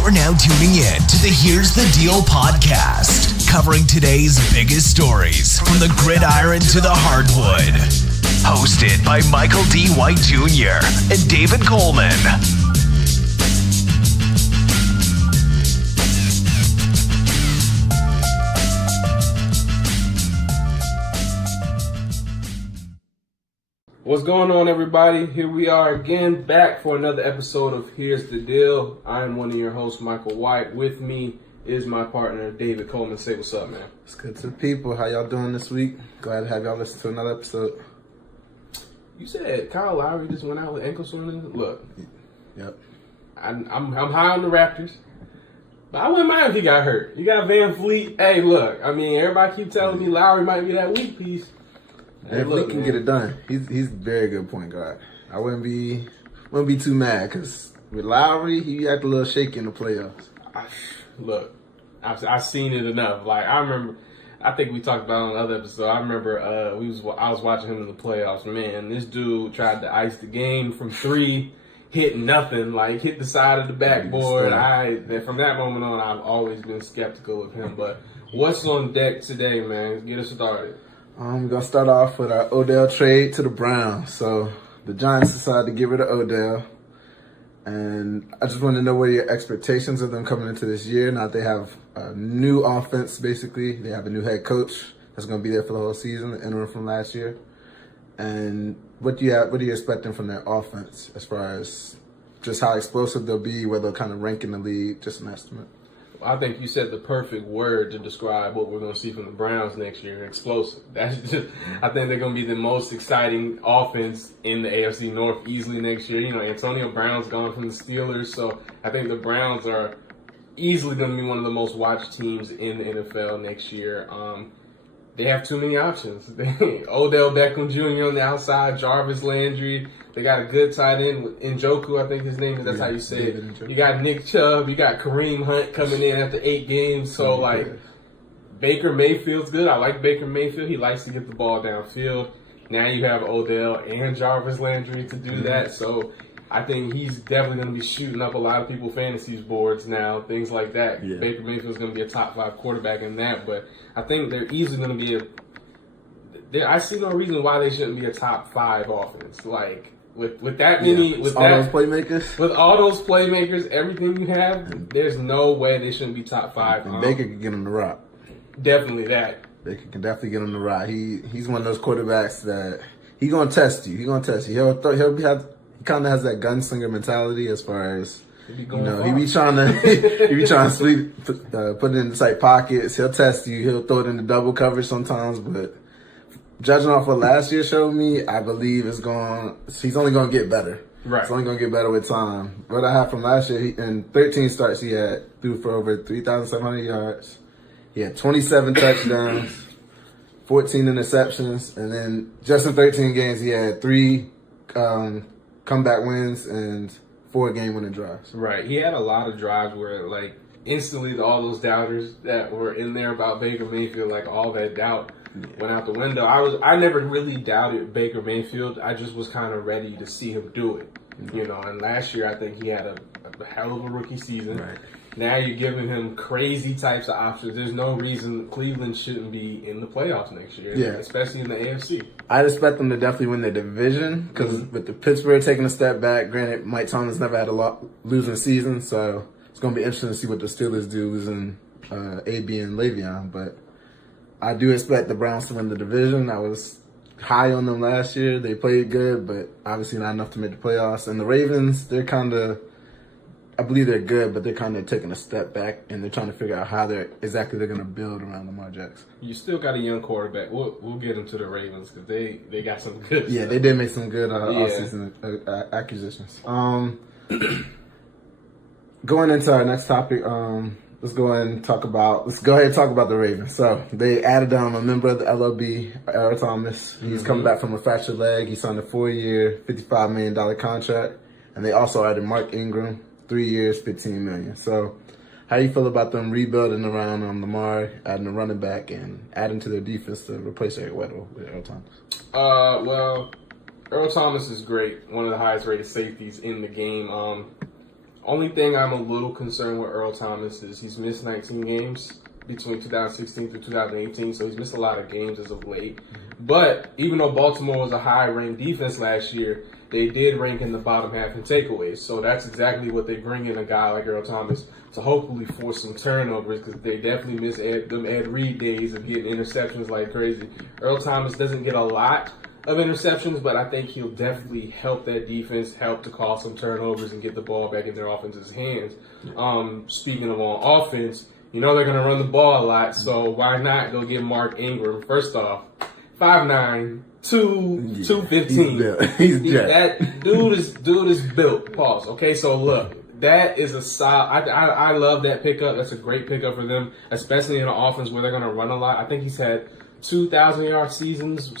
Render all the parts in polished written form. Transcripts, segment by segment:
You're now tuning in to the Here's the Deal podcast, covering today's biggest stories from the gridiron to the hardwood. Hosted by Michael D. White Jr. and David Coleman. What's going on, everybody? Here we are again, back for another episode of Here's the Deal. I am one of your hosts, Michael White. With me is my partner, David Coleman. Say what's up, man. It's good to the people. How y'all doing this week? Glad to have y'all listen to another episode. You said Kyle Lowry just went out with ankle soreness? Look. Yep. I'm high on the Raptors, but I wouldn't mind if he got hurt. You got Van Fleet. Hey, look. I mean, everybody keep telling me Lowry might be that weak piece. Hey, if he can get it done, he's a very good point guard. I wouldn't be too mad because with Lowry, he acted a little shaky in the playoffs. I've seen it enough. Like I think we talked about it on another episode. I remember I was watching him in the playoffs. Man, this dude tried to ice the game from three, hit nothing. Like hit the side of the backboard. From that moment on, I've always been skeptical of him. But what's on deck today, man? Get us started. We're going to start off with our Odell trade to the Browns. So the Giants decided to get rid of Odell. And I just want to know what are your expectations of them coming into this year. Now that they have a new offense, basically. They have a new head coach that's going to be there for the whole season, the interim from last year. And what are you expecting from their offense as far as just how explosive they'll be, where they'll kind of rank in the league, just an estimate? I think you said the perfect word to describe what we're going to see from the Browns next year: explosive. I think they're going to be the most exciting offense in the AFC North easily next year. You know, Antonio Brown's gone from the Steelers, so I think the Browns are easily going to be one of the most watched teams in the NFL next year. They have too many options. Odell Beckham Jr. on the outside, Jarvis Landry. They got a good tight end with Njoku, I think his name is. That's how you say it. You got Nick Chubb. You got Kareem Hunt coming in after 8 games. So, Baker Mayfield's good. I like Baker Mayfield. He likes to get the ball downfield. Now you have Odell and Jarvis Landry to do that. So, I think he's definitely going to be shooting up a lot of people's fantasy boards now, things like that. Yeah. Baker Mayfield's going to be a top 5 quarterback in that. But I think they're easily going to be I see no reason why they shouldn't be a top 5 offense. Like, with that many, with all those playmakers, with all those playmakers, everything you have, there's no way they shouldn't be top 5. And Baker can get on the route. Definitely that. Baker can definitely get on the route. He's one of those quarterbacks that he's gonna test you. He's gonna test you. He kind of has that gunslinger mentality as far as he be trying to sweep, put it in the tight pockets. He'll test you. He'll throw it into double coverage sometimes, but judging off what last year showed me, I believe he's only going to get better. Right. It's only going to get better with time. What I have from last year, in 13 starts, he threw for over 3,700 yards. He had 27 touchdowns, 14 interceptions, and then just in 13 games, he had 3 comeback wins and 4 game-winning drives. Right. He had a lot of drives where, instantly all those doubters that were in there about Baker Mayfield, all that doubt went out the window. I never really doubted Baker Mayfield. I just was kind of ready to see him do it. Mm-hmm. And last year I think he had a hell of a rookie season. Right. Now you're giving him crazy types of options. There's no reason Cleveland shouldn't be in the playoffs next year, especially in the AFC. I'd expect them to definitely win their division because with the Pittsburgh taking a step back, granted, Mike Tomlin's never had a losing season, so it's going to be interesting to see what the Steelers do losing AB and Le'Veon, but I do expect the Browns to win the division. I was high on them last year. They played good, but obviously not enough to make the playoffs. And the Ravens, I believe they're good, but they're kind of taking a step back, and they're trying to figure out how they're going to build around Lamar Jackson. You still got a young quarterback. We'll get into the Ravens because they got some good stuff. Yeah, they did make some good offseason acquisitions. Going into our next topic, let's go ahead and talk about the Ravens. So they added a member of the LOB, Earl Thomas. He's coming back from a fractured leg. He signed a 4-year, $55 million contract. And they also added Mark Ingram, 3 years, $15 million. So how do you feel about them rebuilding around Lamar, adding a running back, and adding to their defense to replace Eric Weddle with Earl Thomas? Well, Earl Thomas is great. One of the highest rated safeties in the game. Only thing I'm a little concerned with Earl Thomas is he's missed 19 games between 2016 through 2018, so he's missed a lot of games as of late. But even though Baltimore was a high-ranked defense last year, they did rank in the bottom half in takeaways. So that's exactly what they bring in a guy like Earl Thomas to hopefully force some turnovers, because they definitely miss them Ed Reed days of getting interceptions like crazy. Earl Thomas doesn't get a lot of interceptions, but I think he'll definitely help that defense, help to cause some turnovers and get the ball back in their offense's hands. Speaking of on offense, you know they're going to run the ball a lot, so why not go get Mark Ingram? First off, 5'9", 215. That dude is built. Pause. Okay, so look, that is a solid. I love that pickup. That's a great pickup for them, especially in an offense where they're going to run a lot. I think he's had 2,000-yard seasons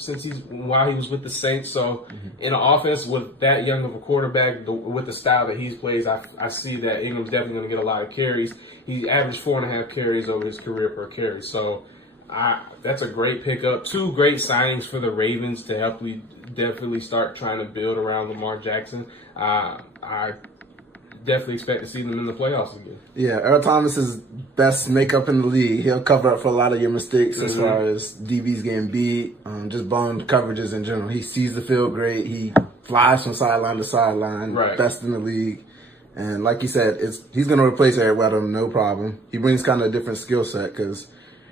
while he was with the Saints. So in an offense with that young of a quarterback, with the style that he plays, I see that Ingram's definitely going to get a lot of carries. He averaged 4.5 carries over his career per carry. So that's a great pickup. Two great signings for the Ravens to help me definitely start trying to build around Lamar Jackson. I definitely expect to see them in the playoffs again. Yeah, Earl Thomas is best makeup in the league. He'll cover up for a lot of your mistakes as far as DBs getting beat, just bone coverages in general. He sees the field great. He flies from sideline to sideline, best in the league. And like you said, he's going to replace Eric Weddle, no problem. He brings kind of a different skill set because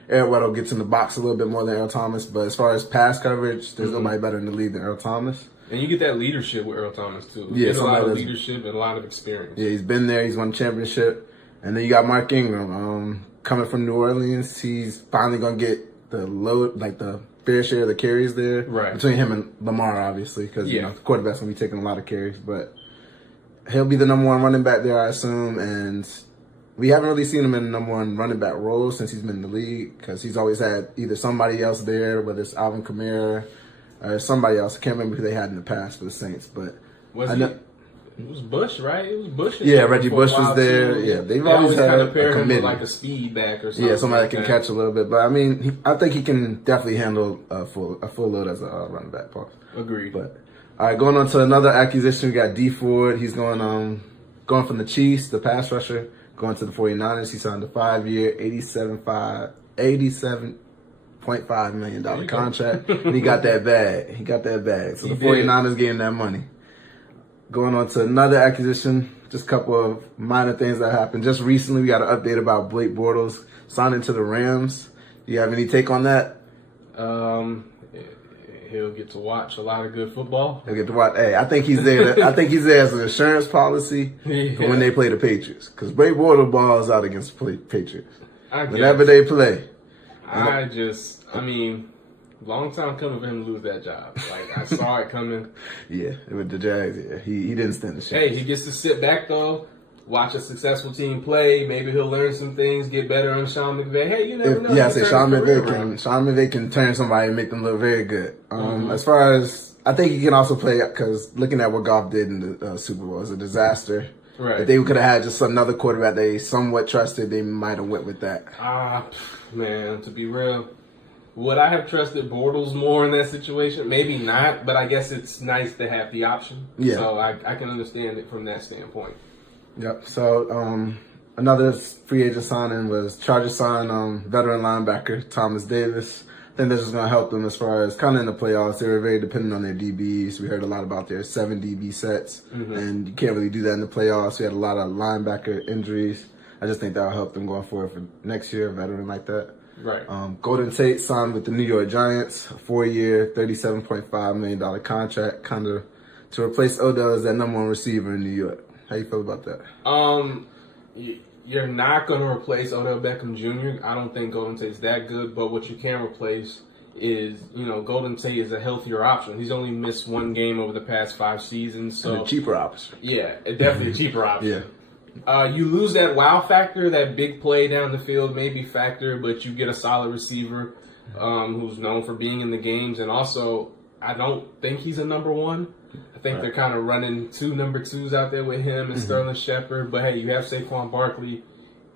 Eric Weddle gets in the box a little bit more than Earl Thomas. But as far as pass coverage, there's nobody better in the league than Earl Thomas. And you get that leadership with Earl Thomas, too. Yeah, a lot of leadership and a lot of experience. Yeah, he's been there. He's won a championship. And then you got Mark Ingram coming from New Orleans. He's finally going to get the load, like the fair share of the carries there. Right. Between him and Lamar, obviously, because the quarterback's going to be taking a lot of carries. But he'll be the number one running back there, I assume. And we haven't really seen him in the number one running back role since he's been in the league, because he's always had either somebody else there, whether it's Alvin Kamara, or somebody else. I can't remember who they had in the past for the Saints, but it was Bush, right? It was Bush. Yeah, Reggie Bush was there. Too. Yeah, they've always had kind of pair him with like a speed back or something. Yeah, somebody that can catch a little bit. But I mean, I think he can definitely handle a full load as a running back. Agreed. But all right, going on to another acquisition, we got D Ford. He's going from the Chiefs, the pass rusher, going to the 49ers. He signed a 5-year, $87.5 million contract. And he got that bag. So the 49ers getting that money. Going on to another acquisition, just a couple of minor things that happened. Just recently, we got an update about Blake Bortles signing to the Rams. Do you have any take on that? He'll get to watch a lot of good football. He'll get to watch. Hey, I think he's there. I think he's there as an insurance policy for when they play the Patriots. Because Blake Bortles balls out against the Patriots. Whenever they play. I mean, long time coming for him to lose that job. Like, I saw it coming. Yeah, with the Jags, yeah. He didn't stand the chance. Hey, he gets to sit back, though, watch a successful team play. Maybe he'll learn some things, get better on Sean McVay. Hey, you never know. Yeah, I say Sean McVay can turn somebody and make them look very good. As far as, I think he can also play, because looking at what Goff did in the Super Bowl, it was a disaster. Right. If they could have had just another quarterback they somewhat trusted, they might have went with that. Man, to be real, would I have trusted Bortles more in that situation? Maybe not, but I guess it's nice to have the option. Yeah. So I can understand it from that standpoint. Yep. So another free agent signing was Chargers signed veteran linebacker Thomas Davis. I think this is going to help them as far as kind of in the playoffs. They were very dependent on their DBs. We heard a lot about their 7 DB sets, and you can't really do that in the playoffs. We had a lot of linebacker injuries. I just think that will help them going forward for next year, a veteran like that. Right. Golden Tate signed with the New York Giants, a 4-year, $37.5 million contract, kind of to replace Odell as that number one receiver in New York. How you feel about that? You're not going to replace Odell Beckham Jr. I don't think Golden Tate's that good, but what you can replace is, Golden Tate is a healthier option. He's only missed one game over the past 5 seasons. So and a cheaper option. Yeah, definitely a cheaper option. Yeah. You lose that wow factor, that big play down the field maybe factor, but you get a solid receiver who's known for being in the games. And also, I don't think he's a number one. I think they're kind of running 2 number 2s out there with him and Sterling Shepard. But, hey, you have Saquon Barkley.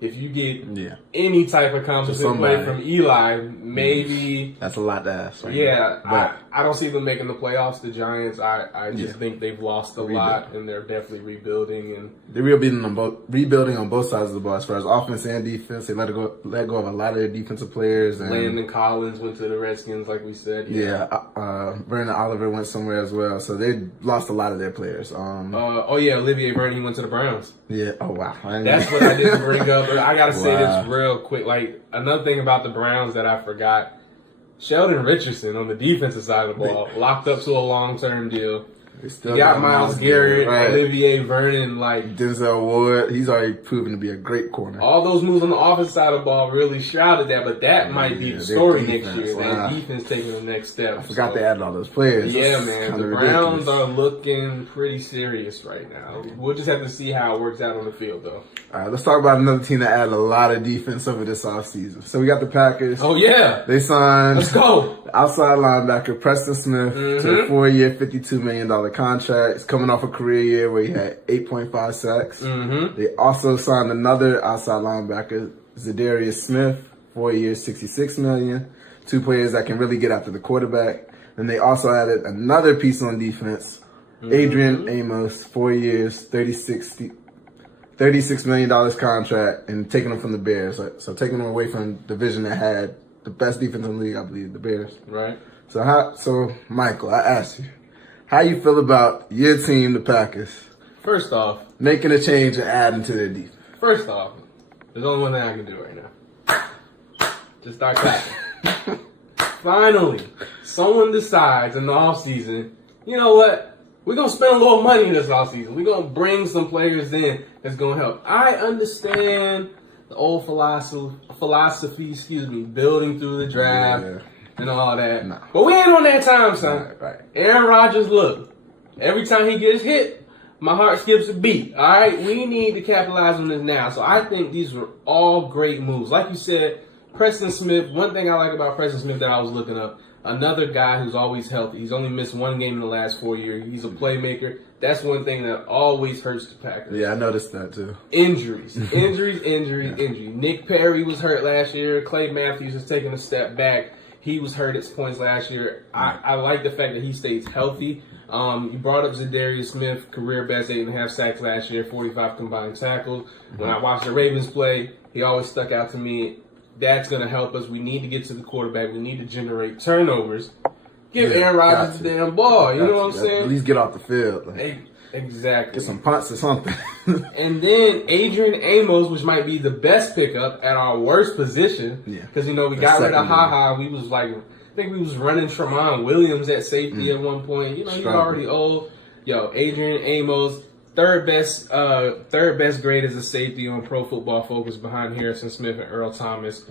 if you get any type of competent play from Eli, maybe that's a lot to ask. Right now. I don't see them making the playoffs. The Giants, I just think they've lost a lot, and they're definitely rebuilding. And they're rebuilding on both sides of the ball as far as offense and defense. They let go of a lot of their defensive players. And Landon Collins went to the Redskins, like we said. Vernon Oliver went somewhere as well. So they lost a lot of their players. Olivier Vernon, he went to the Browns. Yeah. Oh wow. That's what I didn't bring up. I gotta say this real quick. Like, another thing about the Browns that I forgot: Sheldon Richardson on the defensive side of the ball locked up to a long-term deal. You got Myles Garrett, Olivier Vernon, like Denzel Ward. He's already proven to be a great corner. All those moves on the offensive side of the ball really shrouded that, but that might be the story next year. That defense taking the next step. I forgot they added all those players. Yeah, man. The Browns are looking pretty serious right now. We'll just have to see how it works out on the field, though. All right, let's talk about another team that added a lot of defense over this offseason. So we got the Packers. Oh, yeah. They signed outside linebacker Preston Smith to a 4-year, $52 million contract. It's coming off a career year where he had 8.5 sacks. They also signed another outside linebacker, Zadarius Smith, 4 years, $66 million. Two players that can really get after the quarterback. And they also added another piece on defense, Adrian Amos, 4 years, $36 million contract, and taking him from the Bears. So taking him away from the division that had the best defense in the league, I believe, the Bears. Right. So Michael, I asked you, how you feel about your team, the Packers? First off, making a change and adding to their defense. First off, there's only one thing I can do right now. Just start clapping. Finally, someone decides in the offseason, you know what? We're going to spend a little money this offseason. We're going to bring some players in that's going to help. I understand the old philosophy, building through the draft and all that. No. But we ain't on that time, son. Right. Aaron Rodgers, look, every time he gets hit, my heart skips a beat. All right? We need to capitalize on this now. So I think these were all great moves. Like you said, Preston Smith, one thing I like about Preston Smith that I was looking up, another guy who's always healthy. He's only missed one game in the last 4 years. He's a playmaker. That's one thing that always hurts the Packers. Yeah, I noticed that too. Injuries. Nick Perry was hurt last year. Clay Matthews is taking a step back. He was hurt at points last year. I like the fact that he stays healthy. You brought up Zadarius Smith, career best, 8.5 sacks last year, 45 combined tackles. When I watched the Ravens play, he always stuck out to me. That's going to help us. We need to get to the quarterback. We need to generate turnovers. Give Aaron Rodgers the damn ball. You know what I'm saying? At least get off the field. Exactly. Get some punts or something. And then Adrian Amos, which might be the best pickup at our worst position. Because, we got rid of Ha-Ha. We was I think we was running Tramon Williams at safety at one point. He's already old. Adrian Amos, third best grade as a safety on Pro Football Focus behind Harrison Smith and Earl Thomas.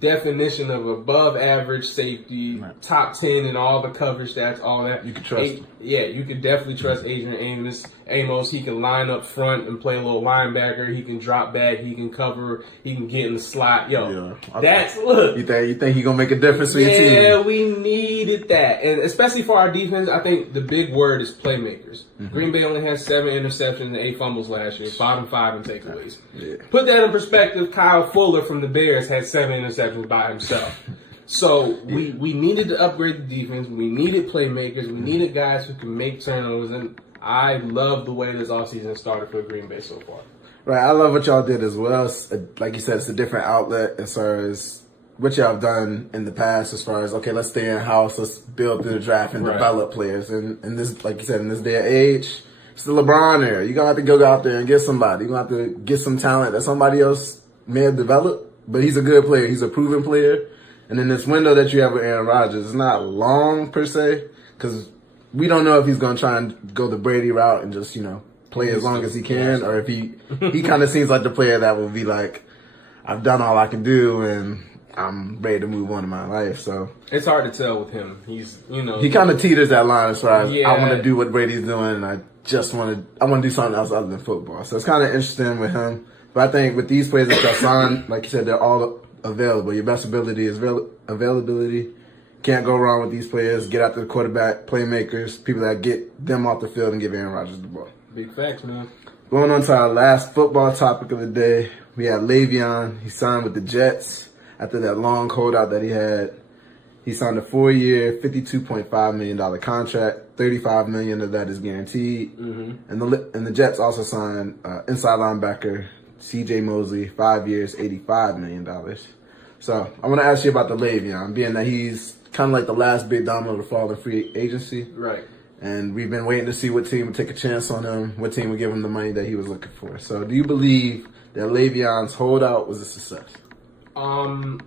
Definition of above average safety, top 10 in all the coverage stats, all that. You can trust him. Yeah, you can definitely trust Adrian Amos. He can line up front and play a little linebacker. He can drop back. He can cover. He can get in the slot. Look. You think he gonna make a difference for your team? Yeah, we needed that, and especially for our defense. I think the big word is playmakers. Green Bay only had 7 interceptions and 8 fumbles last year, bottom 5 in takeaways. Put that in perspective. Kyle Fuller from the Bears had 7 interceptions by himself. So we needed to upgrade the defense. We needed playmakers. We needed guys who can make turnovers. And I love the way this offseason started for Green Bay so far. Right. I love what y'all did as well. Like you said, it's a different outlet as far as what y'all have done in the past as far as, okay, let's stay in-house. Let's build through the draft and develop players. And this, like you said, in this day and age, it's the LeBron era. You're going to have to go out there and get somebody. You're going to have to get some talent that somebody else may have developed. But he's a good player. He's a proven player. And in this window that you have with Aaron Rodgers, it's not long per se, because we don't know if he's going to try and go the Brady route and just, play as long as he can, or if he kind of seems like the player that will be like, I've done all I can do and I'm ready to move on in my life. So it's hard to tell with him. He's, he kind of teeters that line as far as I want to do what Brady's doing, and I want to do something else other than football. So it's kind of interesting with him. But I think with these players that got signed, like you said, they're all available. Your best ability is availability. Can't go wrong with these players. Get after the quarterback, playmakers, people that get them off the field and give Aaron Rodgers the ball. Big facts, man. Going on to our last football topic of the day, we have Le'Veon. He signed with the Jets after that long holdout that he had. He signed a 4-year, $52.5 million contract. $35 million of that is guaranteed. Mm-hmm. And the Jets also signed inside linebacker C.J. Mosley, 5 years, $85 million. So I want to ask you about the Le'Veon, being that he's kind of like the last big domino to fall in free agency. Right. And we've been waiting to see what team would take a chance on him, what team would give him the money that he was looking for. So do you believe that Le'Veon's holdout was a success? I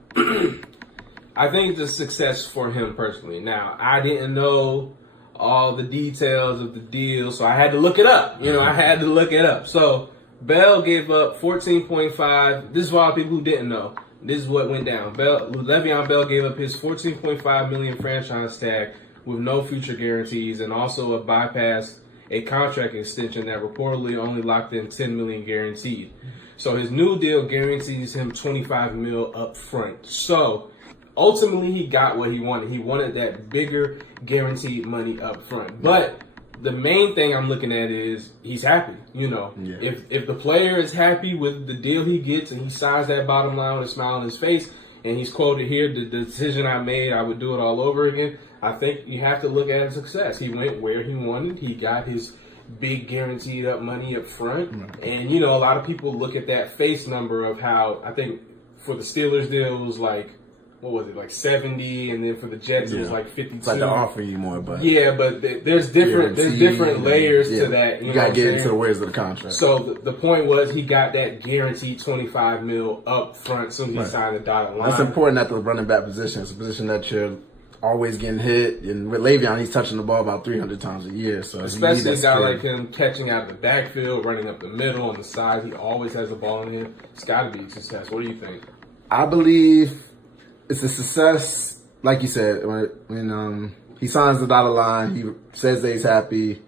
think it's a success for him personally. Now, I didn't know all the details of the deal, so I had to look it up. I had to look it up. So Bell gave up 14.5. This is for all people who didn't know. This is what went down. Le'Veon Bell gave up his $14.5 million franchise tag with no future guarantees, and also bypassed a contract extension that reportedly only locked in $10 million guaranteed. So his new deal guarantees him $25 million up front. So ultimately, he got what he wanted. He wanted that bigger guaranteed money up front. But the main thing I'm looking at is he's happy. Yeah. If the player is happy with the deal he gets and he signs that bottom line with a smile on his face, and he's quoted here, the decision I made, I would do it all over again. I think you have to look at his success. He went where he wanted. He got his big guaranteed up money up front. Mm-hmm. And, a lot of people look at that face number of how, I think for the Steelers deal, it was like, what was it, like 70, and then for the Jets it was like 52. It's like they're offering you more, but but there's different layers to that. You gotta get into the ways of the contract. So the point was he got that guaranteed $25 million up front, so he signed the dotted line. That's important at the running back position. It's a position that you're always getting hit, and with Le'Veon, he's touching the ball about 300 times a year. So especially a guy like him catching out of the backfield, running up the middle, on the side, he always has the ball in him. It's got to be a success. What do you think? I believe it's a success, like you said, when he signs the dotted line, he says that he's happy,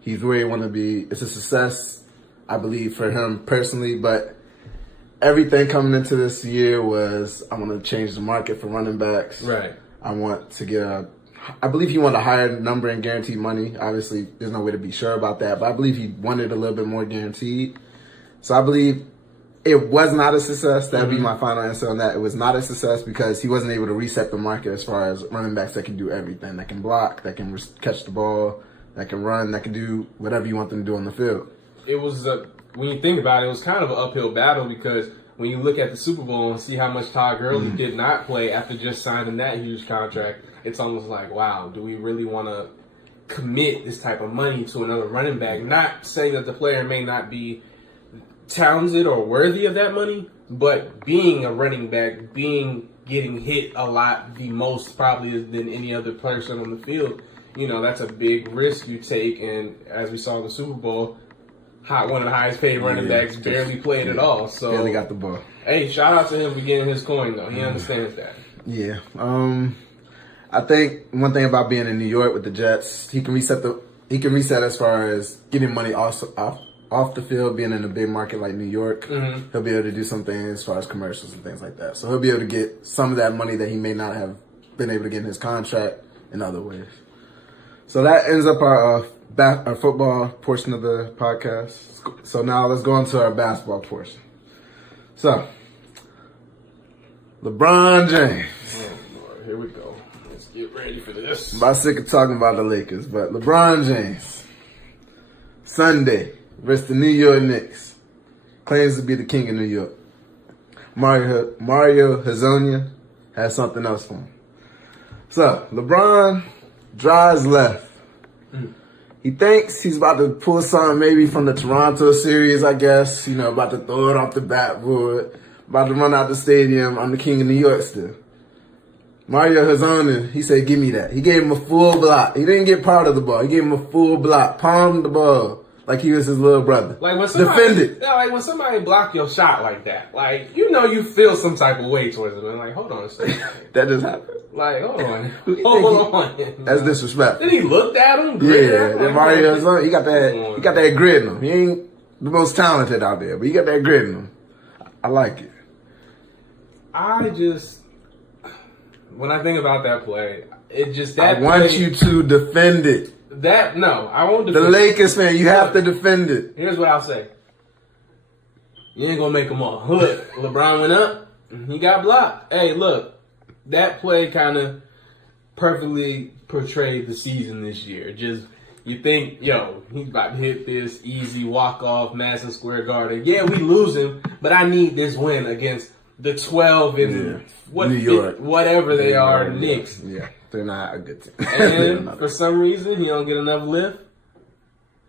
he's where he want to be. It's a success, I believe, for him personally, but everything coming into this year was, I want to change the market for running backs. Right. I want to get I believe he wanted a higher number in guaranteed money. Obviously, there's no way to be sure about that, but I believe he wanted a little bit more guaranteed. So I believe it was not a success. That would be my final answer on that. It was not a success because he wasn't able to reset the market as far as running backs that can do everything. That can block, that can catch the ball, that can run, that can do whatever you want them to do on the field. It was, when you think about it, it was kind of an uphill battle because when you look at the Super Bowl and see how much Todd Gurley did not play after just signing that huge contract, it's almost like, wow, do we really want to commit this type of money to another running back? Not saying that the player may not be talented or worthy of that money, but being a running back, getting hit a lot the most probably than any other person on the field, that's a big risk you take. And as we saw in the Super Bowl, one of the highest paid running backs barely played at all. So barely got the ball. Hey, shout out to him for getting his coin though. He understands that. Yeah. I think one thing about being in New York with the Jets, he can reset as far as getting money also off the field, being in a big market like New York. Mm-hmm. He'll be able to do some things as far as commercials and things like that. So he'll be able to get some of that money that he may not have been able to get in his contract in other ways. So that ends up our football portion of the podcast. So now let's go into our basketball portion. So, LeBron James. Oh, Lord, here we go. Let's get ready for this. I'm about sick of talking about the Lakers, but LeBron James, Sunday, versus the New York Knicks, claims to be the king of New York. Mario Hezonja has something else for him. So, LeBron drives left. He thinks he's about to pull something maybe from the Toronto series, I guess. About to throw it off the backboard. About to run out the stadium. I'm the king of New York still. Mario Hezonja, he said, give me that. He gave him a full block. He didn't get part of the ball. He gave him a full block. Palmed the ball like he was his little brother. Like when somebody, defend it. Yeah, like when somebody block your shot like that, like, you feel some type of way towards it. Like, hold on a second. That just happened. Like, hold on. Hold on. That's disrespectful. Then he looked at him. Yeah, like, Mario Hezonja, he got that grit in him. He ain't the most talented out there, but he got that grit in him. I like it. When I think about that play, I want you to defend it. I won't defend it. The Lakers fan, you have to defend it. Here's what I'll say. You ain't gonna make them all. Look, LeBron went up. He got blocked. Hey, look, that play kind of perfectly portrayed the season this year. Just you think, yo, he's about to hit this easy walk-off Madison Square Garden. Yeah, we lose him, but I need this win against the 12 in New York, whatever they are, Knicks. Yeah, they're not a good team. And for some reason, he don't get enough lift.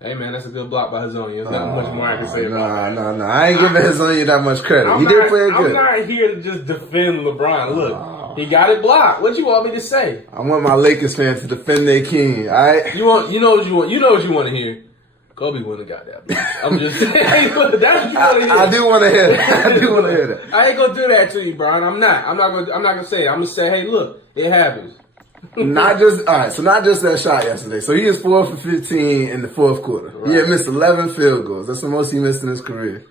Hey, man, that's a good block by Hazonia. There's not much more I can say about that. No. I ain't giving Hazonia that much credit. He did play good. I'm not here to just defend LeBron. Look, he got it blocked. What you want me to say? I want my Lakers fans to defend their king. All right? You know what you want to hear. Kobe wouldn't have got that block. I'm just saying. That's what you want to hear. I do want to hear that. I ain't gonna do that to you, Brian. I'm not gonna say it. I'm gonna say, hey, look, it happens. Not just that shot yesterday. So he is 4 for 15 in the fourth quarter. Right. He had missed 11 field goals. That's the most he missed in his career.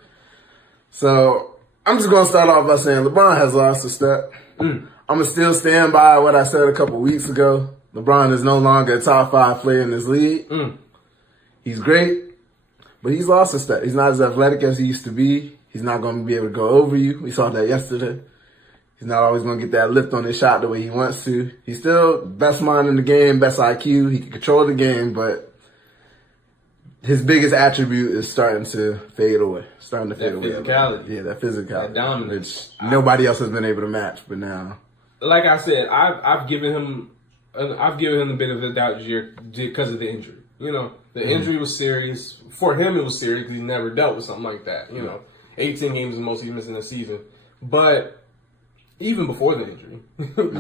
So I'm just gonna start off by saying LeBron has lost a step. I'm gonna still stand by what I said a couple weeks ago. LeBron is no longer a top 5 player in this league. He's great, but he's lost a step. He's not as athletic as he used to be. He's not gonna be able to go over you. We saw that yesterday. He's not always going to get that lift on his shot the way he wants to. He's still best mind in the game, best IQ. He can control the game, but his biggest attribute is starting to fade away. That physicality. Yeah, that physicality. That dominance. Which nobody else has been able to match, but now. Like I said, I've given him the benefit of the doubt this year because of the injury. You know, the injury was serious. For him, it was serious because he never dealt with something like that. You know, 18 games is the most he missed in a season. But even before the injury,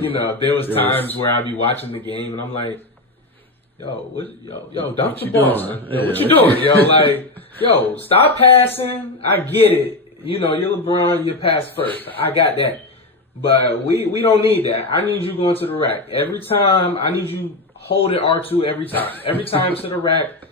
you know, there was times where I'd be watching the game and I'm like, dump the ball. What you doing? Yo, stop passing. I get it. You know, you're LeBron, you pass first. I got that. But we don't need that. I need you going to the rack. Every time, I need you holding R2 every time. Every time to the rack.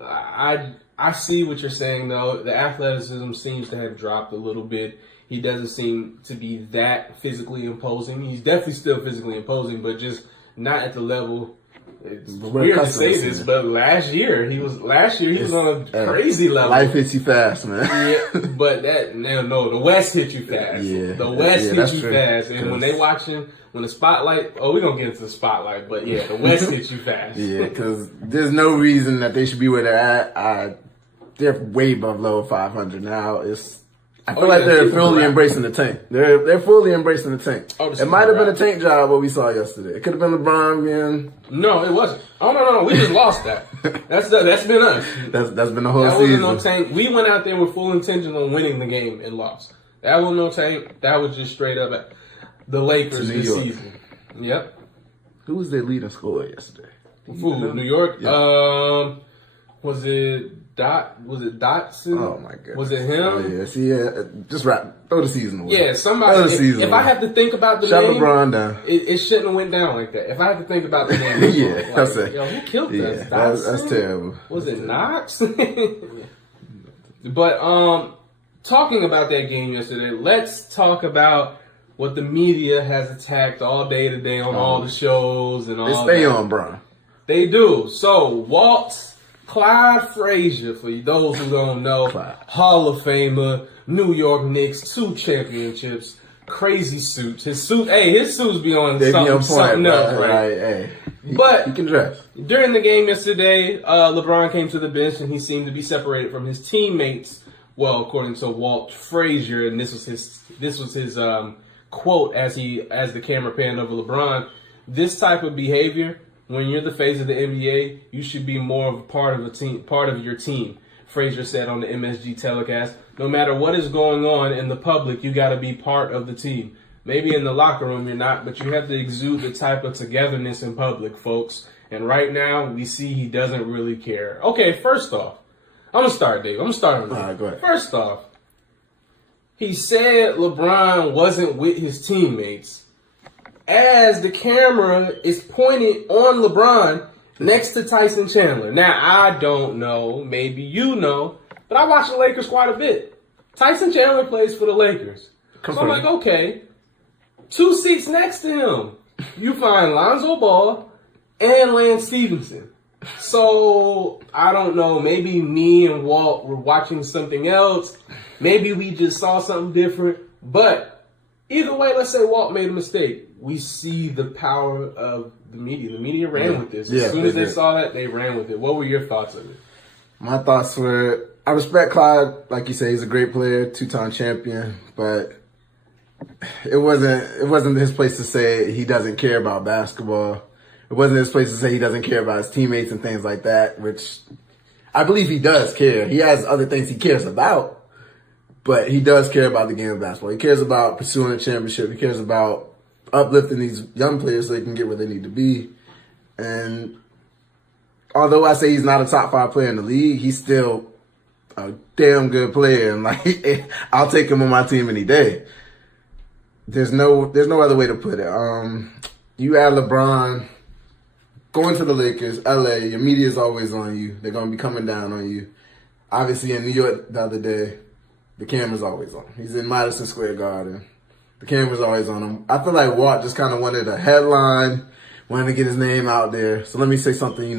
I see what you're saying, though. The athleticism seems to have dropped a little bit. He doesn't seem to be that physically imposing. He's definitely still physically imposing, but just not at the level. It's weird to say this, but last year he was on a crazy level. Life hits you fast, man. Yeah, but the West hit you fast. Yeah, the West hit you fast, and when they watching, when the spotlight. Oh, we're gonna get into the spotlight, but yeah, the West hits you fast. Yeah, because there's no reason that they should be where they're at. They're way below 500 now. I feel like they're fully embracing the tank. They're fully embracing the tank. It might have been a tank job what we saw yesterday. It could have been LeBron being. No, it wasn't. Oh no, we just lost that. That's been us. That's been the whole season. Wasn't no tank. We went out there with full intention on winning the game and lost. That was no tank. That was just straight up at the Lakers this season. Yep. Who was their leading scorer yesterday? New York. Yeah. Was it Dotson? Oh my god! Was it him? Oh yeah. See, just throw the season away. Yeah, somebody. If I have to think about the shut name, LeBron down. It shouldn't have went down like that. If I have to think about the name, yeah, that's it. Yo, who killed us? That's terrible. Was it Knox? But talking about that game yesterday, let's talk about what the media has attacked all day today on all the shows and all. They stay on Bron. They do. So Clyde Frazier, for those who don't know, Hall of Famer, New York Knicks, 2 championships, crazy suits. His suits be on something else, right? Hey, but he can dress. During the game yesterday, LeBron came to the bench and he seemed to be separated from his teammates. Well, according to Walt Frazier, and this was his quote as the camera panned over LeBron. This type of behavior, when you're the face of the NBA, you should be more of a part of your team, Frazier said on the MSG telecast. No matter what is going on in the public, you got to be part of the team. Maybe in the locker room you're not, but you have to exude the type of togetherness in public, folks. And right now, we see he doesn't really care. Okay, first off, I'm going to start, Dave. All right, go ahead. First off, he said LeBron wasn't with his teammates as the camera is pointed on LeBron next to Tyson Chandler. Now, I don't know, maybe you know, but I watch the Lakers quite a bit. Tyson Chandler plays for the Lakers. So I'm like, okay, 2 seats next to him, you find Lonzo Ball and Lance Stevenson. So, I don't know. Maybe me and Walt were watching something else. Maybe we just saw something different. But either way, let's say Walt made a mistake. We see the power of the media. The media ran with this. As soon as they saw that, they ran with it. What were your thoughts of it? My thoughts were, I respect Clyde. Like you say, he's a great player, 2-time champion. But it wasn't his place to say he doesn't care about basketball. It wasn't his place to say he doesn't care about his teammates and things like that, which I believe he does care. He has other things he cares about, but he does care about the game of basketball. He cares about pursuing a championship. He cares about uplifting these young players so they can get where they need to be. And although I say he's not a top 5 player in the league, he's still a damn good player. And like, I'll take him on my team any day. There's no other way to put it. You add LeBron going to the Lakers, LA, your media is always on you. They're going to be coming down on you. Obviously, in New York the other day, the camera's always on. He's in Madison Square Garden. The camera's always on him. I feel like Walt just kind of wanted a headline, wanted to get his name out there. So let me say something,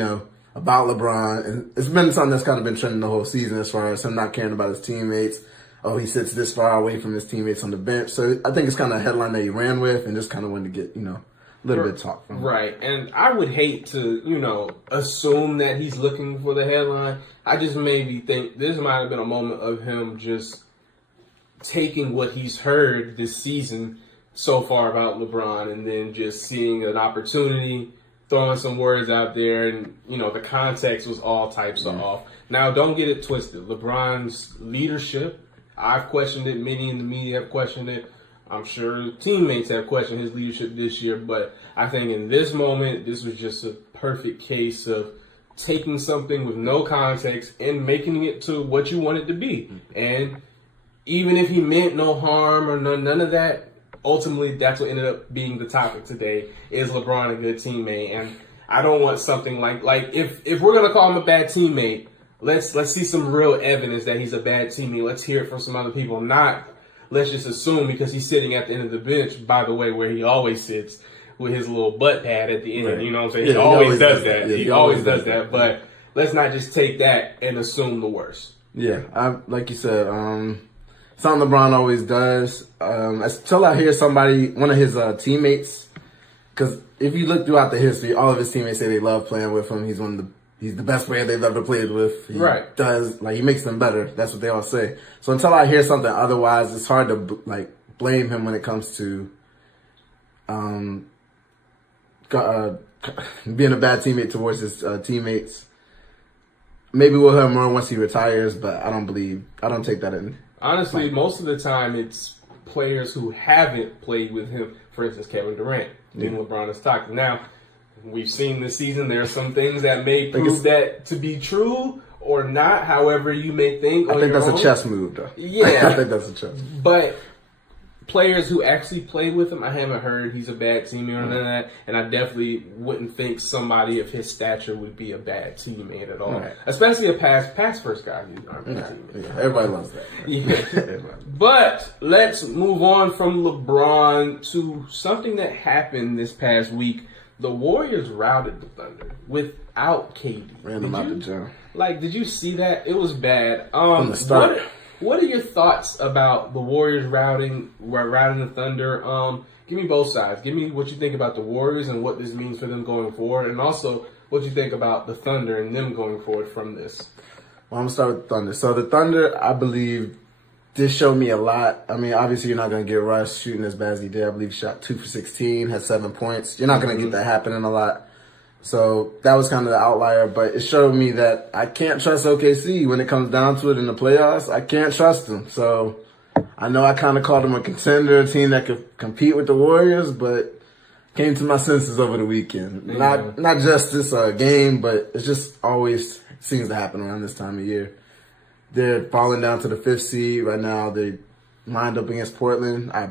about LeBron. And it's been something that's kind of been trending the whole season as far as him not caring about his teammates. Oh, he sits this far away from his teammates on the bench. So I think it's kind of a headline that he ran with and just kind of wanted to get, a little bit of talk from him. Right. And I would hate to, assume that he's looking for the headline. I just maybe think this might have been a moment of him just taking what he's heard this season so far about LeBron and then just seeing an opportunity, throwing some words out there, and, the context was all types of off. Now, don't get it twisted. LeBron's leadership, I've questioned it. Many in the media have questioned it. I'm sure teammates have questioned his leadership this year, but I think in this moment, this was just a perfect case of taking something with no context and making it to what you want it to be. And even if he meant no harm or none of that, ultimately that's what ended up being the topic today. Is LeBron a good teammate? And I don't want something like if we're gonna call him a bad teammate, let's see some real evidence that he's a bad teammate. Let's hear it from some other people, not let's just assume because he's sitting at the end of the bench, by the way, where he always sits with his little butt pad at the end. Right. You know what I'm saying? Yeah, he always does that. Yeah, he always does that. But let's not just take that and assume the worst. Yeah, like you said, something LeBron always does. Until I hear one of his teammates, because if you look throughout the history, all of his teammates say they love playing with him. He's the best player they've ever played with. He he makes them better. That's what they all say. So until I hear something otherwise, it's hard to blame him when it comes to being a bad teammate towards his teammates. Maybe we'll have more once he retires, but I don't take that in. Honestly, most of the time it's players who haven't played with him. For instance, Kevin Durant, then LeBron is talking. Now, we've seen this season there are some things that may prove that to be true or not, however you may think. I think that's a chess move, though. Yeah. I think that's a chess move. But players who actually play with him, I haven't heard he's a bad teammate or none of that. And I definitely wouldn't think somebody of his stature would be a bad teammate at all. Right. Especially a pass first guy. Yeah, everybody loves that. Yeah. But let's move on from LeBron to something that happened this past week. The Warriors routed the Thunder without KD. Ran them out the gym. Did you see that? It was bad. From the start. What are your thoughts about the Warriors routing the Thunder? Give me both sides. Give me what you think about the Warriors and what this means for them going forward, and also what you think about the Thunder and them going forward from this. Well, I'm going to start with the Thunder. So the Thunder, I believe, this showed me a lot. I mean, obviously, you're not going to get Russ shooting as bad as he did. I believe he shot 2 for 16, had 7 points. You're not going to get that happening a lot. So that was kind of the outlier, but it showed me that I can't trust OKC when it comes down to it in the playoffs. I can't trust them. So I know I kind of called them a contender, a team that could compete with the Warriors, but came to my senses over the weekend. Yeah. Not just this game, but it just always seems to happen around this time of year. They're falling down to the 5th seed right now. They lined up against Portland. I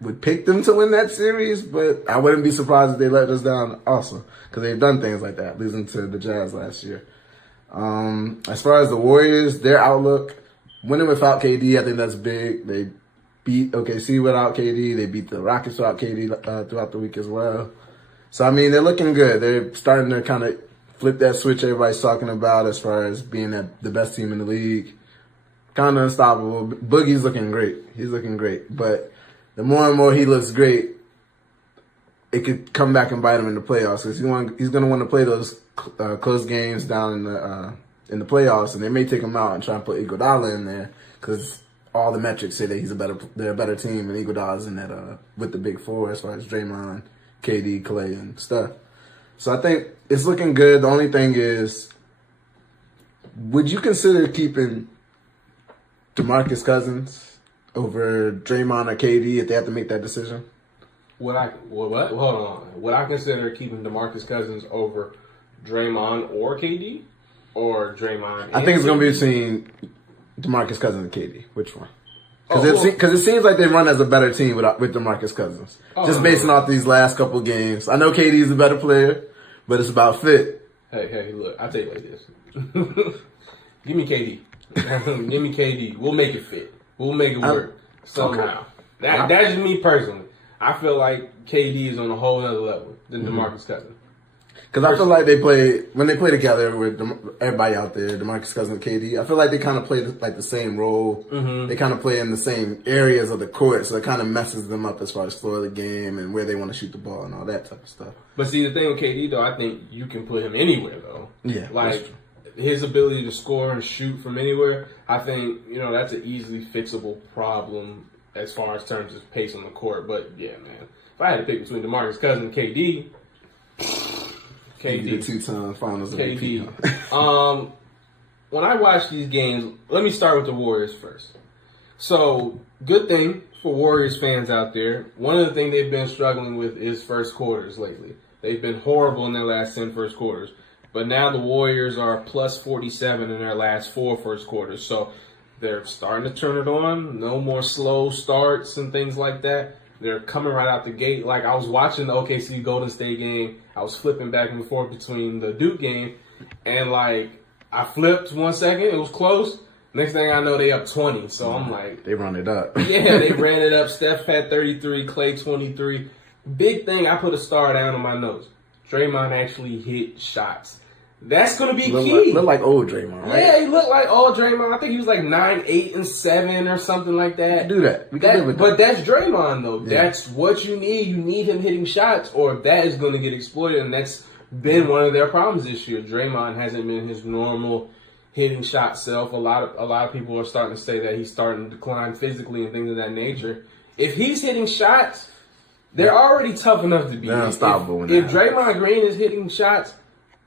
would pick them to win that series, but I wouldn't be surprised if they let us down also, because they've done things like that, losing to the Jazz last year. As far as the Warriors, their outlook, winning without KD, I think that's big. They beat OKC without KD. They beat the Rockets without KD throughout the week as well. So, I mean, they're looking good. They're starting to kind of flip that switch everybody's talking about as far as being the best team in the league. Kind of unstoppable. Boogie's looking great. He's looking great. But the more and more he looks great, it could come back and bite him in the playoffs. Because he's going to want to play those close games down in the playoffs, and they may take him out and try and put Iguodala in there because all the metrics say that they're a better team, and Iguodala's in that with the big four as far as Draymond, KD, Clay, and stuff. So I think it's looking good. The only thing is, would you consider keeping DeMarcus Cousins over Draymond or KD if they have to make that decision? What? Hold on. Would I consider keeping DeMarcus Cousins over Draymond or KD? Or Draymond? I think it's going to be between DeMarcus Cousins and KD. Which one? Because it seems like they run as a better team with DeMarcus Cousins. Just basing off these last couple games. I know KD is a better player, but it's about fit. Hey, look, I'll tell you like this. Give me KD. Give me KD. We'll make it fit. We'll make it work somehow. Okay. That's just me personally. I feel like KD is on a whole other level than DeMarcus Cousins. Because I feel like when they play together with everybody out there, DeMarcus Cousins and KD, I feel like they kind of play like the same role. Mm-hmm. They kind of play in the same areas of the court, so it kind of messes them up as far as flow of the game and where they want to shoot the ball and all that type of stuff. But see, the thing with KD, though, I think you can put him anywhere, though. Yeah. Like, his ability to score and shoot from anywhere, I think, that's an easily fixable problem as far as terms of pace on the court. But, yeah, man, if I had to pick between DeMarcus Cousins and KD, the two-time finals KD. When I watch these games, let me start with the Warriors first. So, good thing for Warriors fans out there. One of the things they've been struggling with is first quarters lately. They've been horrible in their last 10 first quarters. But now the Warriors are plus 47 in their last 4 first quarters. So, they're starting to turn it on. No more slow starts and things like that. They're coming right out the gate. Like, I was watching the OKC Golden State game. I was flipping back and forth between the Duke game. And, like, I flipped 1 second. It was close. Next thing I know, they up 20. So I'm like... They run it up. Yeah, they ran it up. Steph had 33. Clay 23. Big thing, I put a star down on my notes. Draymond actually hit shots. That's going to be key. Look like old Draymond, right? Yeah, he looked like old Draymond. I think he was like 9, 8, and 7 or something like that. We can do that. We can live with that. But that's Draymond, though. Yeah. That's what you need. You need him hitting shots, or that is going to get exploited, and that's been one of their problems this year. Draymond hasn't been his normal hitting shot self. A lot of people are starting to say that he's starting to decline physically and things of that nature. If he's hitting shots, they're already tough enough to beat. They're unstoppable. If Draymond Green is hitting shots,